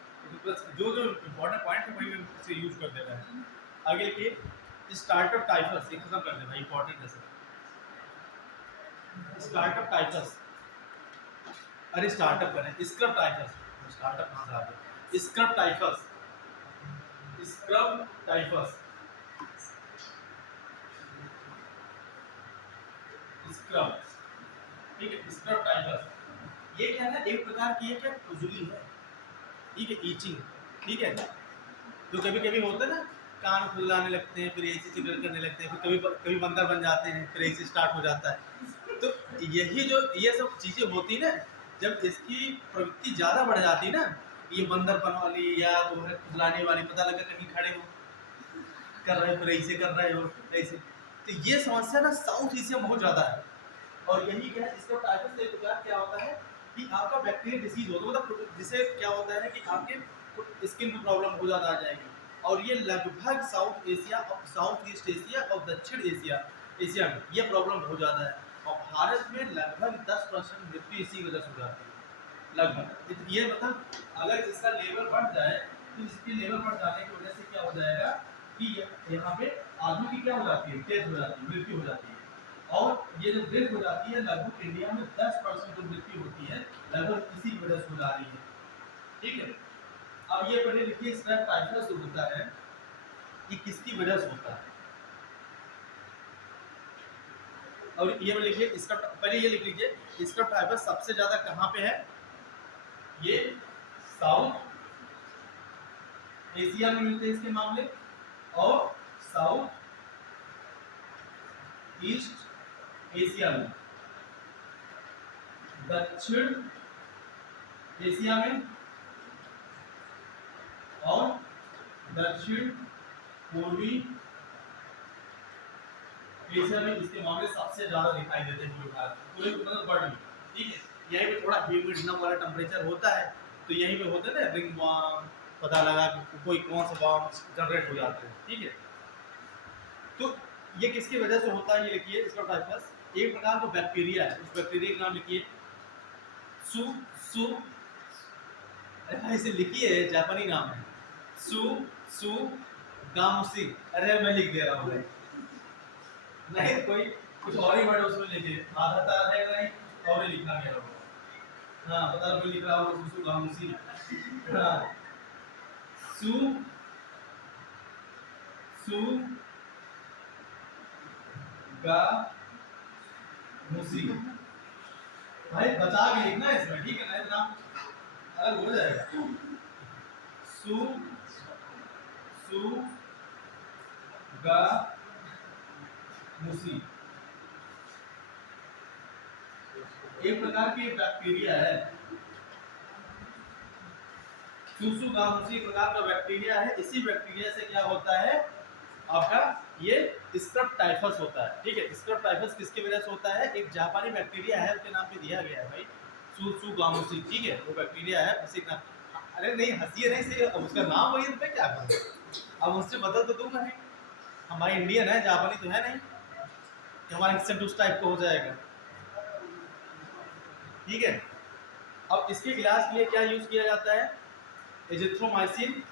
जो जो इम्पोर्टेंट पॉइंट है वही इसे यूज कर दे रहे हैं। आगे के स्टार्टअप टाइफस ये खत्म कर देना, इंपॉर्टेंट है सर। स्टार्टअप टाइफस, अरे स्टार्टअप करें, स्क्रब टाइफस, स्टार्टअप कहाँ से आ गया, scrub typhus. Scrub typhus, scrub, ठीक है, स्क्रब टाइफस। ये क्या है, एक प्रकार की ये क्या खुजली है, ठीक है, ईचिंग, ठीक है। तो कभी कभी होता है ना, कान खुजलाने लगते हैं, फिर ऐसे सिगरेट करने लगते हैं, फिर कभी कभी बंदर बन जाते हैं, फिर ऐसे स्टार्ट हो जाता है। तो यही जो ये सब चीज़ें होती ना, जब इसकी प्रवृत्ति ज़्यादा बढ़ जाती है ना, ये बंदरपन वाली या तो है खुजलाने वाली, पता लगा कहीं खड़े हो कर रहे हो, फिर ऐसे कर रहे हो ऐसे, तो ये समस्या ना साउथ एशिया में बहुत ज़्यादा है। और यही क्या है, इसका टाइफस का प्रकार क्या होता है कि आपका बैक्टीरियल डिसीज होता है, मतलब जिसे क्या होता है कि आपके स्किन में प्रॉब्लम हो ज़्यादा आ जाएगी। और ये लगभग साउथ एशिया और साउथ ईस्ट एशिया और दक्षिण एशिया में ये प्रॉब्लम बहुत ज़्यादा है। और भारत में लगभग 10% मृत्यु इसी वजह से हो जाती है, लगभग। ये मतलब अगर इसका लेवल बढ़ जाए तो इसके लेवल बढ़ जाने की वजह से क्या हो जाएगा कि यहाँ पे आदमी की क्या हो जाती है, डेथ हो जाती है, मृत्यु हो जाती है। और ये जो डेथ हो जाती है, लगभग इंडिया में 10% जो मृत्यु होती है लगभग इसी की वजह से हो जा रही है, ठीक है। अब ये पहले लिखिए, स्क्रब टाइफस जो होता है ये किसकी वजह से होता है, और ये लिखिए इसका, पहले ये लिख लीजिए स्क्रब टाइफस सबसे ज्यादा कहाँ पे है, ये साउथ एशिया में मिलते हैं इसके मामले, और साउथ ईस्ट एशिया में, दक्षिण एशिया में और दक्षिण पूर्वी एशिया में इसके मामले सबसे ज्यादा दिखाई देते हैं पूरे मतलब वर्ल्ड में, ठीक है। यहीं पे थोड़ा ह्यूमिड वाला टेम्परेचर होता है, तो यहीं पे होते हैं ना रिंग वार्म, पता लगा कि कोई कौन सा वार्म जनरेट हो जाते हैं, ठीक है। तो ये किसकी वजह से होता है, ये लिखिए इसका टाइफस एक प्रकार का बैक्टीरिया है, उस बैक्टीरिया का नाम लिखिए सु सु, अरे भाई इसे लिखिए, जापानी नाम है सु सु गामुसी। अरे मैं लिख दे रहा हूँ, नहीं कोई कुछ और ही वर्ड उसमें लिखे, आधा तार है नहीं और ही लिखा गया होगा। हाँ पता नहीं लिख रहा होगा सु सु गामुसी। हाँ सु सु गा मुसी, भाई बचा के लिखना है इसमें, ठीक है ना, इतना अलग हो जाएगा। सु सु गा मुसी एक प्रकार की बैक्टीरिया है, सुसुगामुसी प्रकार का बैक्टीरिया है। इसी बैक्टीरिया से क्या होता है आपका, ये स्क्रब टाइफस होता है, ठीक है। स्क्रब टाइफस किसकी वजह से होता है, एक जापानी बैक्टीरिया है, उसके नाम पे दिया गया है भाई सुसुगामुसी, ठीक है, वो बैक्टीरिया है उसी का। अरे नहीं हंसिए नहीं से, अब उसका नाम वही तो मैं क्या करूँ, अब उससे बदल तो दूंगा नहीं, हमारे इंडियन है, जापानी तो है नहीं कि हमारा एक्सेंट उस टाइप का हो जाएगा, ठीक है। अब इसके इलाज के लिए क्या यूज किया जाता है, एजिथ्रोमाइसिन,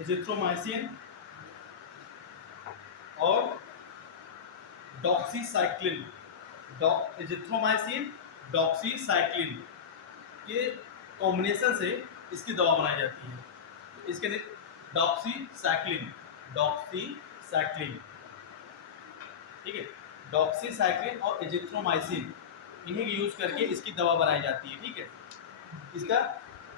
एजिथ्रोमाइसिन और डॉक्सीसाइक्लिन, एजिथ्रोमाइसिन डॉक्सीसाइक्लिन के कॉम्बिनेशन से इसकी दवा बनाई जाती है। इसके डॉक्सीसाइक्लिन, डॉक्सीसाइक्लिन, ठीक है, डॉक्सीसाइक्लिन और एजिथ्रोमाइसिन इन्हीं की यूज करके इसकी दवा बनाई जाती है, ठीक है। इसका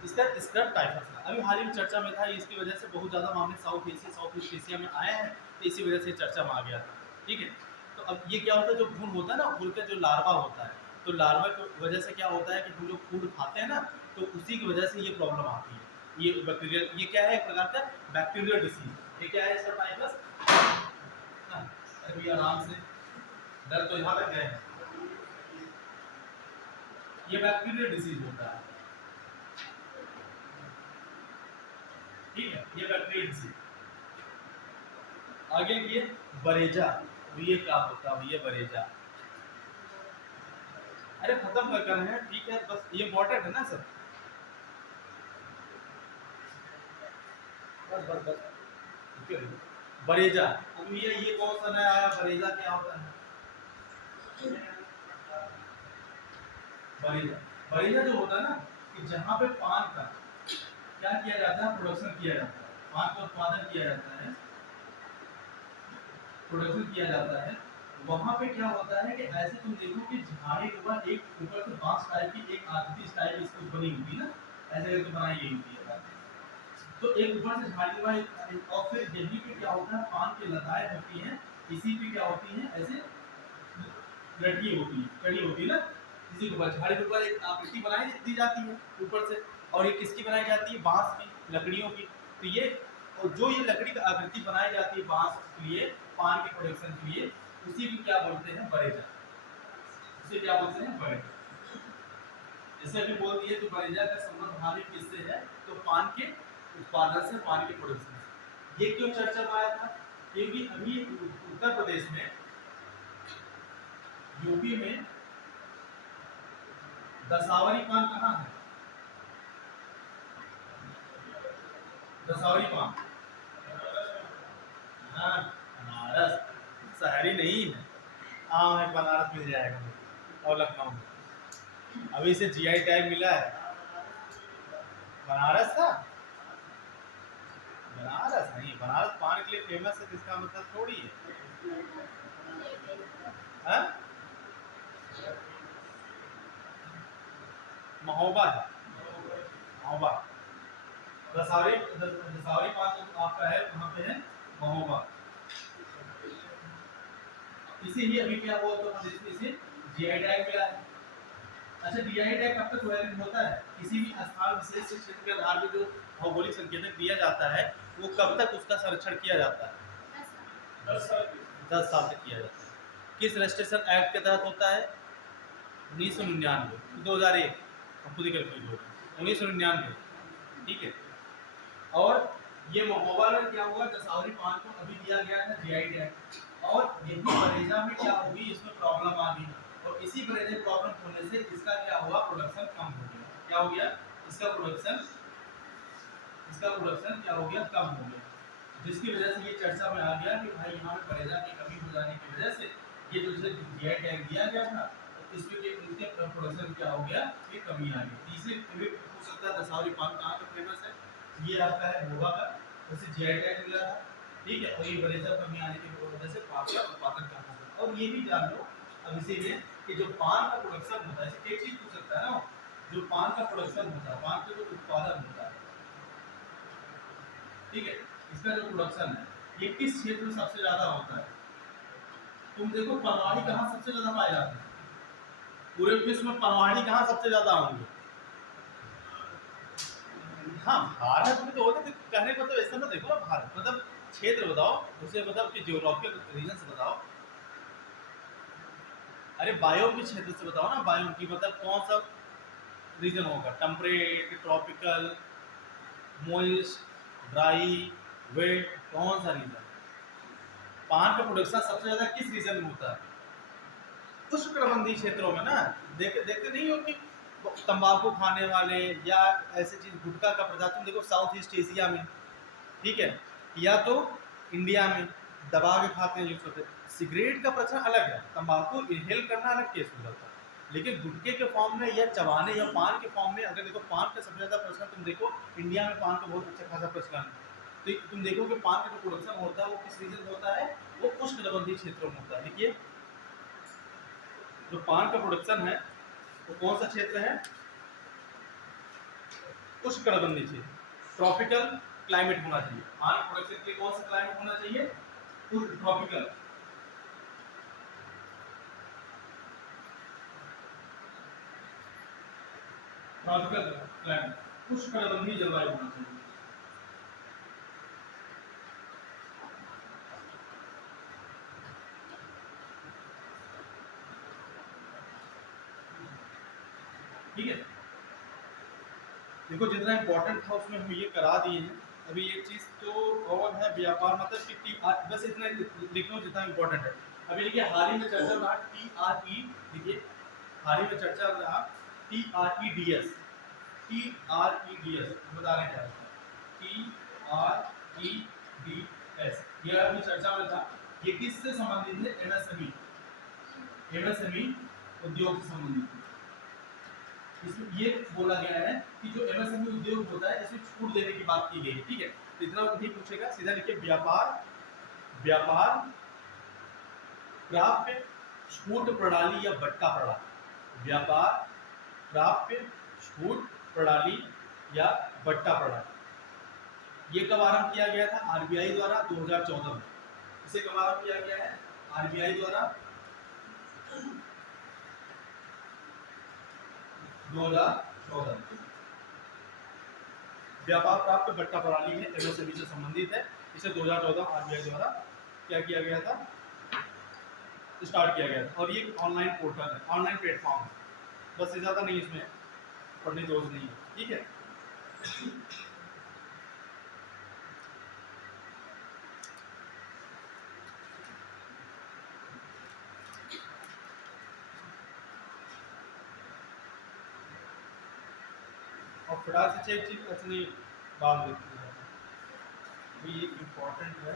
इसका स्क्रब टाइफस का अभी हाल ही में चर्चा में था, इसकी वजह से बहुत ज़्यादा मामले south Asia south east Asia में आए हैं, तो इसी वजह से चर्चा में आ गया था, ठीक है। तो अब ये क्या होता है, जो भ्रूण होता है ना, भ्रूण का जो लार्वा होता है, तो लार्वा की वजह से क्या होता है कि हम लोग फूड खाते हैं ना, तो उसी की वजह से ये प्रॉब्लम आती है। ये बैक्टीरियल, ये क्या है, एक प्रकार का बैक्टीरियल डिसीज। ये क्या है इसका टाइफस, अभी आराम से, डर तो यहाँ तक गए हैं, ये बैक्टीरियल डिसीज होता है, ठीक है, ये बैक्टीरियल डिसीज। आगे लिखिए बरेजा, ये क्या होता है, ये बरेजा, अरे खत्म कर रहे हैं, ठीक है, बस ये इम्पोर्टेंट है ना सर, बस बस बस, ठीक है। बरेजा, अब ये कौन सा नया आया, बरेजा क्या होता है, बरेजा, बरेजा जो होता है ना, कि जहाँ पे पान का क्या किया जाता है, प्रोडक्शन किया जाता है, पान का उत्पादन किया जाता है, प्रोडक्शन किया जाता है, वहां पे क्या होता है कि ऐसे तुम देखो कि झाड़ी नुमा एक ऊपर से बांस टाइप की एक आकृति टाइप इसको बनी होती है ना, ऐसे करके बनाई गई होती है। तो एक ऊपर से झाड़ी नुमा और फिर यही पे क्या होता है, पान की लताएं होती हैं, इसी पे क्या होती हैं, ऐसे लड़की होती है, कड़ी होती है ना, इसी के ऊपर झाड़ी के ऊपर एक आकृति बनाई दी जाती है ऊपर से। और ये किसकी बनाई जाती है, बांस की, लकड़ियों की। तो ये, और जो ये लकड़ी की आकृति बनाई जाती है बांस के लिए, पान के प्रोडक्शन के लिए, उसी को क्या बोलते हैं, बरेजा। उसे क्या बोलते हैं, बरेजा। जैसे अभी बोल दिए तो बरेजा का संबंध भावी किससे है, तो पान के उत्पादन से, पान के प्रोडक्शन से। ये क्यों चर्चा में आया था, क्योंकि अभी उत्तर प्रदेश में, यूपी में दसावरी पान कहाँ है, दसावरी पान, हाँ बनारस, शहरी नहीं है। हाँ है, बनारस मिल जाएगा मुझे, और लखनऊ में अभी से जीआई टैग मिला है। बनारस था, बनारस नहीं, बनारस पान के लिए फेमस है, इसका मतलब थोड़ी है। हाँ? महोबा है, महोबा। दसावरी पान जो आपका है वहाँ पे है महोबा। इसीलिए अभी क्या हुआ तो इसे जीआई टैग मिला है। अच्छा, जीआई टैग कब तक वैलिड होता है, किसी भी स्थान विशेष से क्षेत्र के आधार पर जो भौगोलिक संकेतक दिया जाता है, वो कब तक उसका संरक्षण किया जाता है, 10 साल तक किया जाता है। किस रजिस्ट्रेशन एक्ट के तहत होता है, 1999, 2001, खुद ही कैलकुलेट होगा, 1999, ठीक है। और ये महोबा में क्या हुआ, दसावरी पान को अभी दिया गया था जीआई टैग, और यही बरेजा में क्या होगी, इसमें प्रॉब्लम आ गई, और इसी बरेजा प्रॉब्लम होने से इसका क्या हुआ, प्रोडक्शन कम हो गया। क्या हो गया, इसका प्रोडक्शन क्या हो गया, कम हो गया, जिसकी वजह से ये चर्चा में आ गया कि भाई यहाँ पे बरेजा की कमी हो जाने की वजह से ये जो जीआई टैग दिया गया था, तो इसमें इनके प्रोडक्शन क्या हो गया, ये कमी आ गई। तीसरे हो सकता है दसावरी पान कहाँ का फेमस है, ये आपका है महोबा का, उसे जीआई टैग मिला था, ठीक है। और ये बरेजा कमी आने की वजह से पान का उत्पादन कम हो गया। और ये भी जान लो अब इसीलिए कि जो पान का प्रोडक्शन होता है, एक चीज पूछ सकता है ना, जो पान का प्रोडक्शन होता है, पान का जो उत्पादन होता है, ठीक है, इसका जो प्रोडक्शन है, ये किस क्षेत्र में सबसे ज्यादा होता है। तुम देखो पनवाड़ी कहाँ सबसे ज्यादा पाए जाते हैं, पूरे विश्व में पनवाड़ी कहाँ सबसे ज्यादा होंगे। हाँ भारत में तो होता है, कहने को तो ऐसा ना देखो, भारत मतलब क्षेत्र बताओ उसे, मतलब कि जियोग्राफिकल रीजन से बताओ। अरे बायोम के क्षेत्र से बताओ ना, बायोम की मतलब कौन सा रीजन होगा, temperate, tropical, moist, dry, wet, कौन सा रीजन। पान का प्रोडक्शन सबसे ज्यादा किस रीजन में होता है, उष्णकटिबंधीय क्षेत्रों में ना। देखते नहीं हो कि तंबाकू खाने वाले या ऐसे चीज, गुटखा का प्रजाति तुम देखो साउथ ईस्ट एशिया में, ठीक है, या तो इंडिया में दबा के खाते हैं यूज करते हैं। सिगरेट का प्रचलन अलग है, तंबाकू इनहेल करना अलग केस हो जाता है, लेकिन गुटखे के फॉर्म में या चबाने या पान के फॉर्म में अगर देखो, पान का सबसे ज्यादा प्रचलन तुम देखो इंडिया में, पान का बहुत अच्छा खासा प्रचलन है। तो तुम देखो कि पान का जो प्रोडक्शन होता है वो किस रीजन में होता है, वो उष्णकटिबंधीय क्षेत्रों में होता है। देखिए जो पान का प्रोडक्शन है वो कौन सा क्षेत्र है, उष्णकटिबंधीय क्षेत्र, ट्रॉपिकल क्लाइमेट होना चाहिए। पान प्रोडक्शन के लिए कौन सा क्लाइमेट होना चाहिए, ट्रॉपिकल। ट्रॉपिकल क्लाइमेट, उष्णकटिबंधीय जलवायु होना चाहिए। ठीक है, देखो जितना इंपॉर्टेंट था उसमें हम ये करा दिए हैं। अभी एक चीज तो और है, व्यापार मतलब कि बस इतना लिखो जितना इंपॉर्टेंट है। अभी देखिए हाल ही में चर्चा रहा TRE, देखिए हाल ही में चर्चा रहा TREDS, TREDS बता रहे हैं क्या, TREDS ये अभी चर्चा में था। ये किससे संबंधित है, MSME उद्योग से संबंधित है। इसमें ये बोला गया है कि जो MSME उद्योग होता है इसमें छूट देने की बात की गई है, ठीक है। इतना नहीं पूछेगा, सीधा लिखिए व्यापार व्यापार प्राप्य छूट प्रणाली या बट्टा प्रणाली। व्यापार प्राप्य छूट प्रणाली या बट्टा प्रणाली। ये कब आरंभ किया गया था? आरबीआई द्वारा 2014 में। इसे कब आरंभ किया गया है? आरबीआई द्वारा 2014 में। व्यापार प्राप्त बट्टा प्रणाली में एमएसएमई से संबंधित है। इसे 2014 आरबीआई द्वारा क्या किया गया था? स्टार्ट किया गया था। और ये ऑनलाइन पोर्टल है, ऑनलाइन प्लेटफॉर्म है। बस ज़्यादा नहीं, इसमें पढ़ने की जरूरत नहीं है, ठीक है। और फटाक से चेक अपनी बात देखते हैं, ये इम्पोर्टेंट है।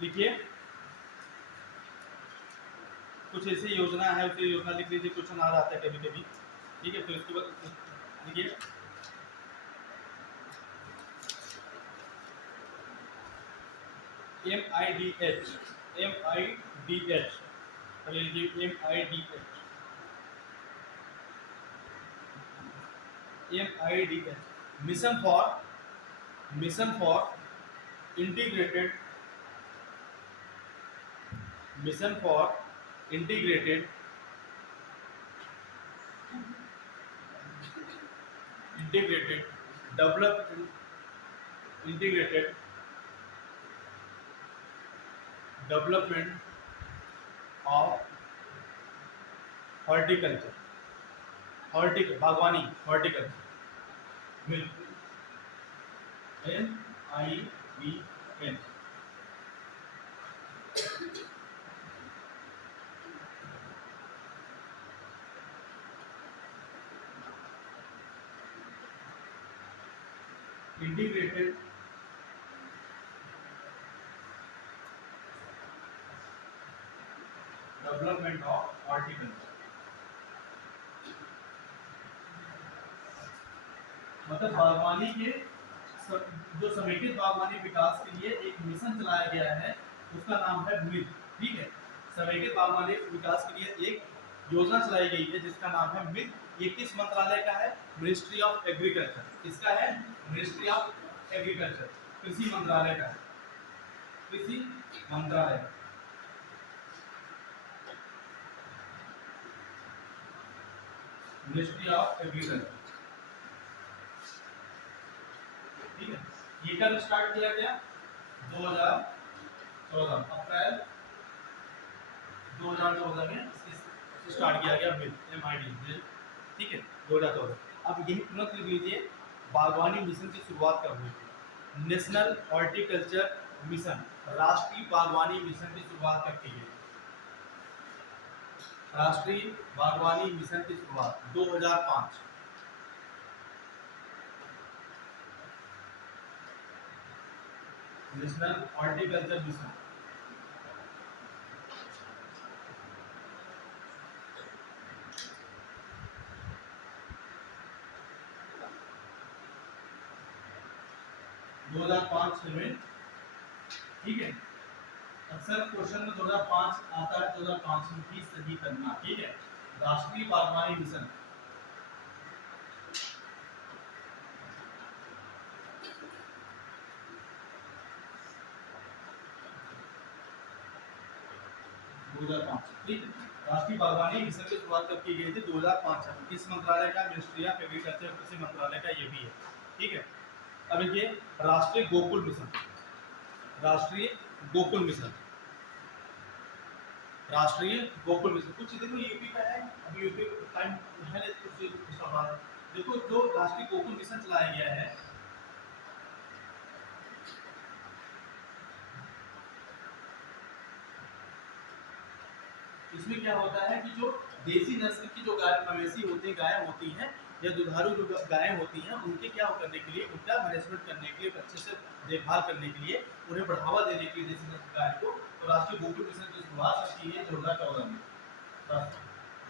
लिखिए, कुछ ऐसी योजना है, उसकी योजना लिख लीजिए, क्वेश्चन आ जाता है कभी कभी, ठीक है। फिर उसके बाद लिखिए MIDH MIDH, अभी लिखिए MIDH mission for integrated development of horticulture बागवानी, horticulture MIBN। Integrated development of horticulture, मतलब बागवानी के जो समेकित बागवानी विकास के लिए एक मिशन चलाया गया है, उसका नाम है मिड, ठीक है। समेकित बागवानी विकास के लिए एक योजना चलाई गई है जिसका नाम है मिड। ये किस मंत्रालय का है? Ministry of agriculture. किसका है? मिनिस्ट्री ऑफ एग्रीकल्चर, कृषि मंत्रालय का है, कृषि मंत्रालय। मिनिस्ट्री ऑफ एग्रीकल्चर, ठीक है। ये कब स्टार्ट किया गया? 2014 अप्रैल 2014 में स्टार्ट किया गया MID, ठीक है, 2014। अब यही तुरंत लिख लीजिए, बागवानी मिशन की शुरुआत कब हुई थी? नेशनल हॉर्टिकल्चर मिशन, राष्ट्रीय बागवानी मिशन की शुरुआत कब की गई? राष्ट्रीय बागवानी मिशन की शुरुआत 2005। नेशनल हॉर्टिकल्चर मिशन, दो 2005 में, ठीक है। अक्सर क्वेश्चन में 2005 आता है, 2005 में भी सही करना, ठीक है। राष्ट्रीय बागवानी मिशन, ठीक है। राष्ट्रीय बागवानी मिशन की शुरुआत कब की गई थी? 2005 में। किस मंत्रालय का? मिनिस्ट्री ऑफ एग्रीकल्चर, कृषि मंत्रालय का ये भी है, ठीक है। अब ये राष्ट्रीय गोकुल मिशन, राष्ट्रीय गोकुल मिशन, राष्ट्रीय गोकुल मिशन। कुछ देखो यूपी का है, अभी यूपी टाइम है, कुछ सवाल देखो। जो राष्ट्रीय गोकुल मिशन चलाया गया है, इसमें क्या होता है कि जो देसी नस्ल की जो गाय मवेशी होती है, गायें होती हैं या दुधारू जो गायें होती हैं, उनके क्या करने के लिए, उनका मैनेजमेंट करने के लिए, अच्छे से देखभाल करने के लिए, उन्हें बढ़ावा देने के लिए देसी नस्ल गाय को, तो राष्ट्रीय गोकुल मिशन की शुरुआत की है 2014 में। बस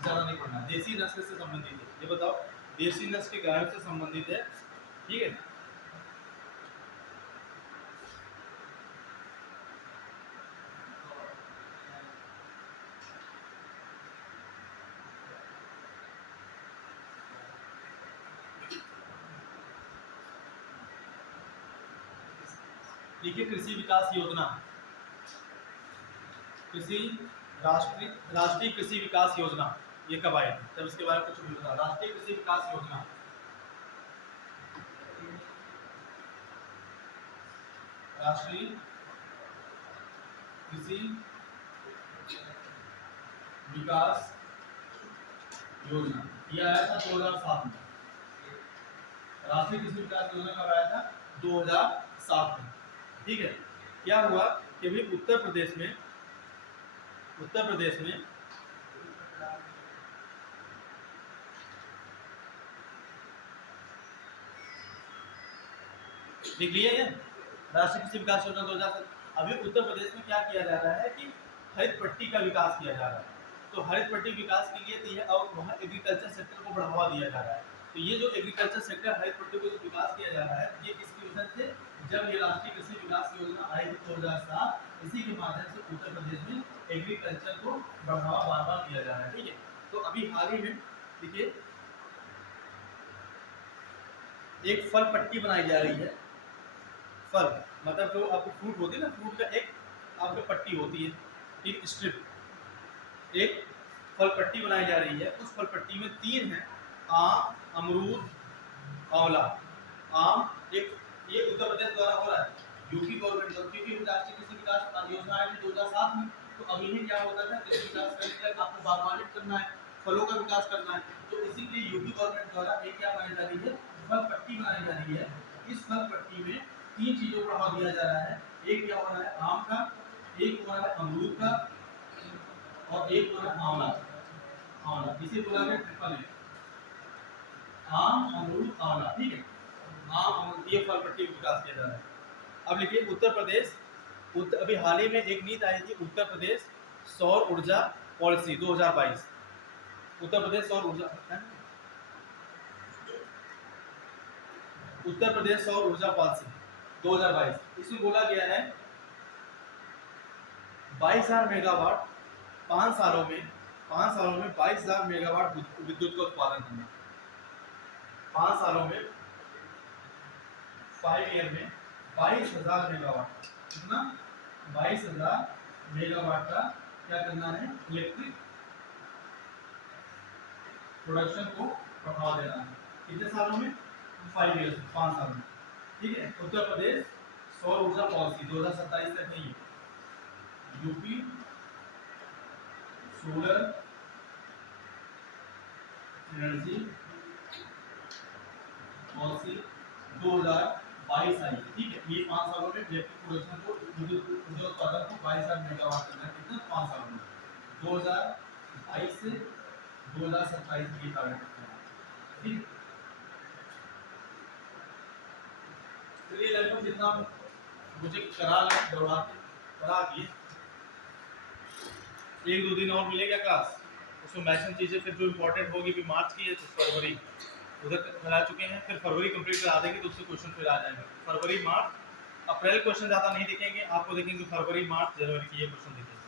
ज़्यादा नहीं पढ़ना। देसी नस्ल से संबंधित है, ये बताओ देसी नस्ल के गायों से संबंधित है, ठीक है। देखिए कृषि विकास योजना, कृषि राष्ट्रीय कृषि विकास योजना ये कब आई थी, तब इसके बारे में कुछ भी बता। राष्ट्रीय कृषि विकास योजना, राष्ट्रीय कृषि विकास योजना ये आया था 2007 में। राष्ट्रीय कृषि विकास योजना कब आया था? 2007 में, ठीक है। क्या हुआ कि अभी उत्तर प्रदेश में लिख लिया है राष्ट्रीय कृषि विकास योजना 2007। अभी उत्तर प्रदेश में क्या किया जा रहा है कि हरित पट्टी का विकास किया जा रहा है। तो हरित पट्टी विकास के लिए दिया और वहाँ एग्रीकल्चर सेक्टर को बढ़ावा दिया जा रहा है। तो ये जो एग्रीकल्चर सेक्टर हरित पट्टी को जो विकास किया जा रहा है, ये किसकी वजह से? जब ये राष्ट्रीय कृषि विकास योजना आई थी 2007, इसी के माध्यम से उत्तर प्रदेश में एग्रीकल्चर को बढ़ावा बार बार दिया जा रहा है, ठीक है। तो अभी हाल ही में देखिए एक फल पट्टी बनाई जा रही है। फल मतलब जो आपको फ्रूट होती है ना, फ्रूट का एक आपको पट्टी होती है, एक स्ट्रिप, एक फल पट्टी बनाई जा रही है। उस फल पट्टी में 3 है, आम, अमरूद, आंवला। आम एक ये उत्तर प्रदेश द्वारा हो रहा है, यूपी गवर्नमेंट द्वारा, क्योंकि राष्ट्रीय कृषि विकास योजना आई थी 2007 में। तो अभी ही क्या होता था, कृषि विकास करने के लिए आपको बागवानी करना है, फलों का विकास करना है। तो इसी के लिए यूपी गवर्नमेंट द्वारा एक क्या बनाई जा रही है, फल पट्टी बनाई जा रही है। इस फल पट्टी में 3 चीजों को बढ़ावा दिया जा रहा है। एक क्या हो रहा है, आम का, एक हो रहा है अमरूद का, और एक हो रहा है आंवला। आंवला इसे बोला गया ट्रिपल ए, आम, अमरूद, आंवला, ठीक है। आम, अमरूद ये फल पट्टी विकास किया जा रहा है। अब लिखिए उत्तर प्रदेश, अभी हाल ही में एक नीति आई थी, उत्तर प्रदेश सौर ऊर्जा पॉलिसी 2022। उत्तर प्रदेश सौर ऊर्जा, उत्तर प्रदेश सौर ऊर्जा पॉलिसी 2022। इसमें बोला गया है 22,000 मेगावाट 5 सालों में 22,000 मेगावाट विद्युत का उत्पादन करना। 5 सालों में 5 ईयर में 22,000 मेगावाट, कितना? 22,000 मेगावाट का क्या करना है, इलेक्ट्रिक प्रोडक्शन को बढ़ावा देना है। कितने सालों में? 5 ईयर्स, 5 सालों में, ठीक है। उत्तर प्रदेश सौर ऊर्जा पॉलिसी 2027 तक है ये। यूपी सोलर एनर्जी पॉलिसी 2022 आई, ठीक है। ये 5 सालों में इलेक्ट्रिक प्रोडक्शन को, विद्युत ऊर्जा उत्पादन को 22,000 मेगावाट करना है, कितना? 5 सालों में, 2022 से 2027 की टारगेट, ठीक। चलिए लगभग जितना मुझे करा दिए, 1-2 दिन और मिलेगा क्लास, उसमें मैक्सिमम चीज़ें फिर जो इम्पोर्टेंट होगी भी मार्च की है तो फरवरी उधर करा चुके हैं, फिर फरवरी कंप्लीट करा देंगे तो उससे क्वेश्चन फिर आ जाएंगे। फरवरी मार्च अप्रैल क्वेश्चन ज़्यादा नहीं दिखेंगे आपको, देखेंगे फरवरी मार्च जनवरी की ये क्वेश्चन दिखेंगे।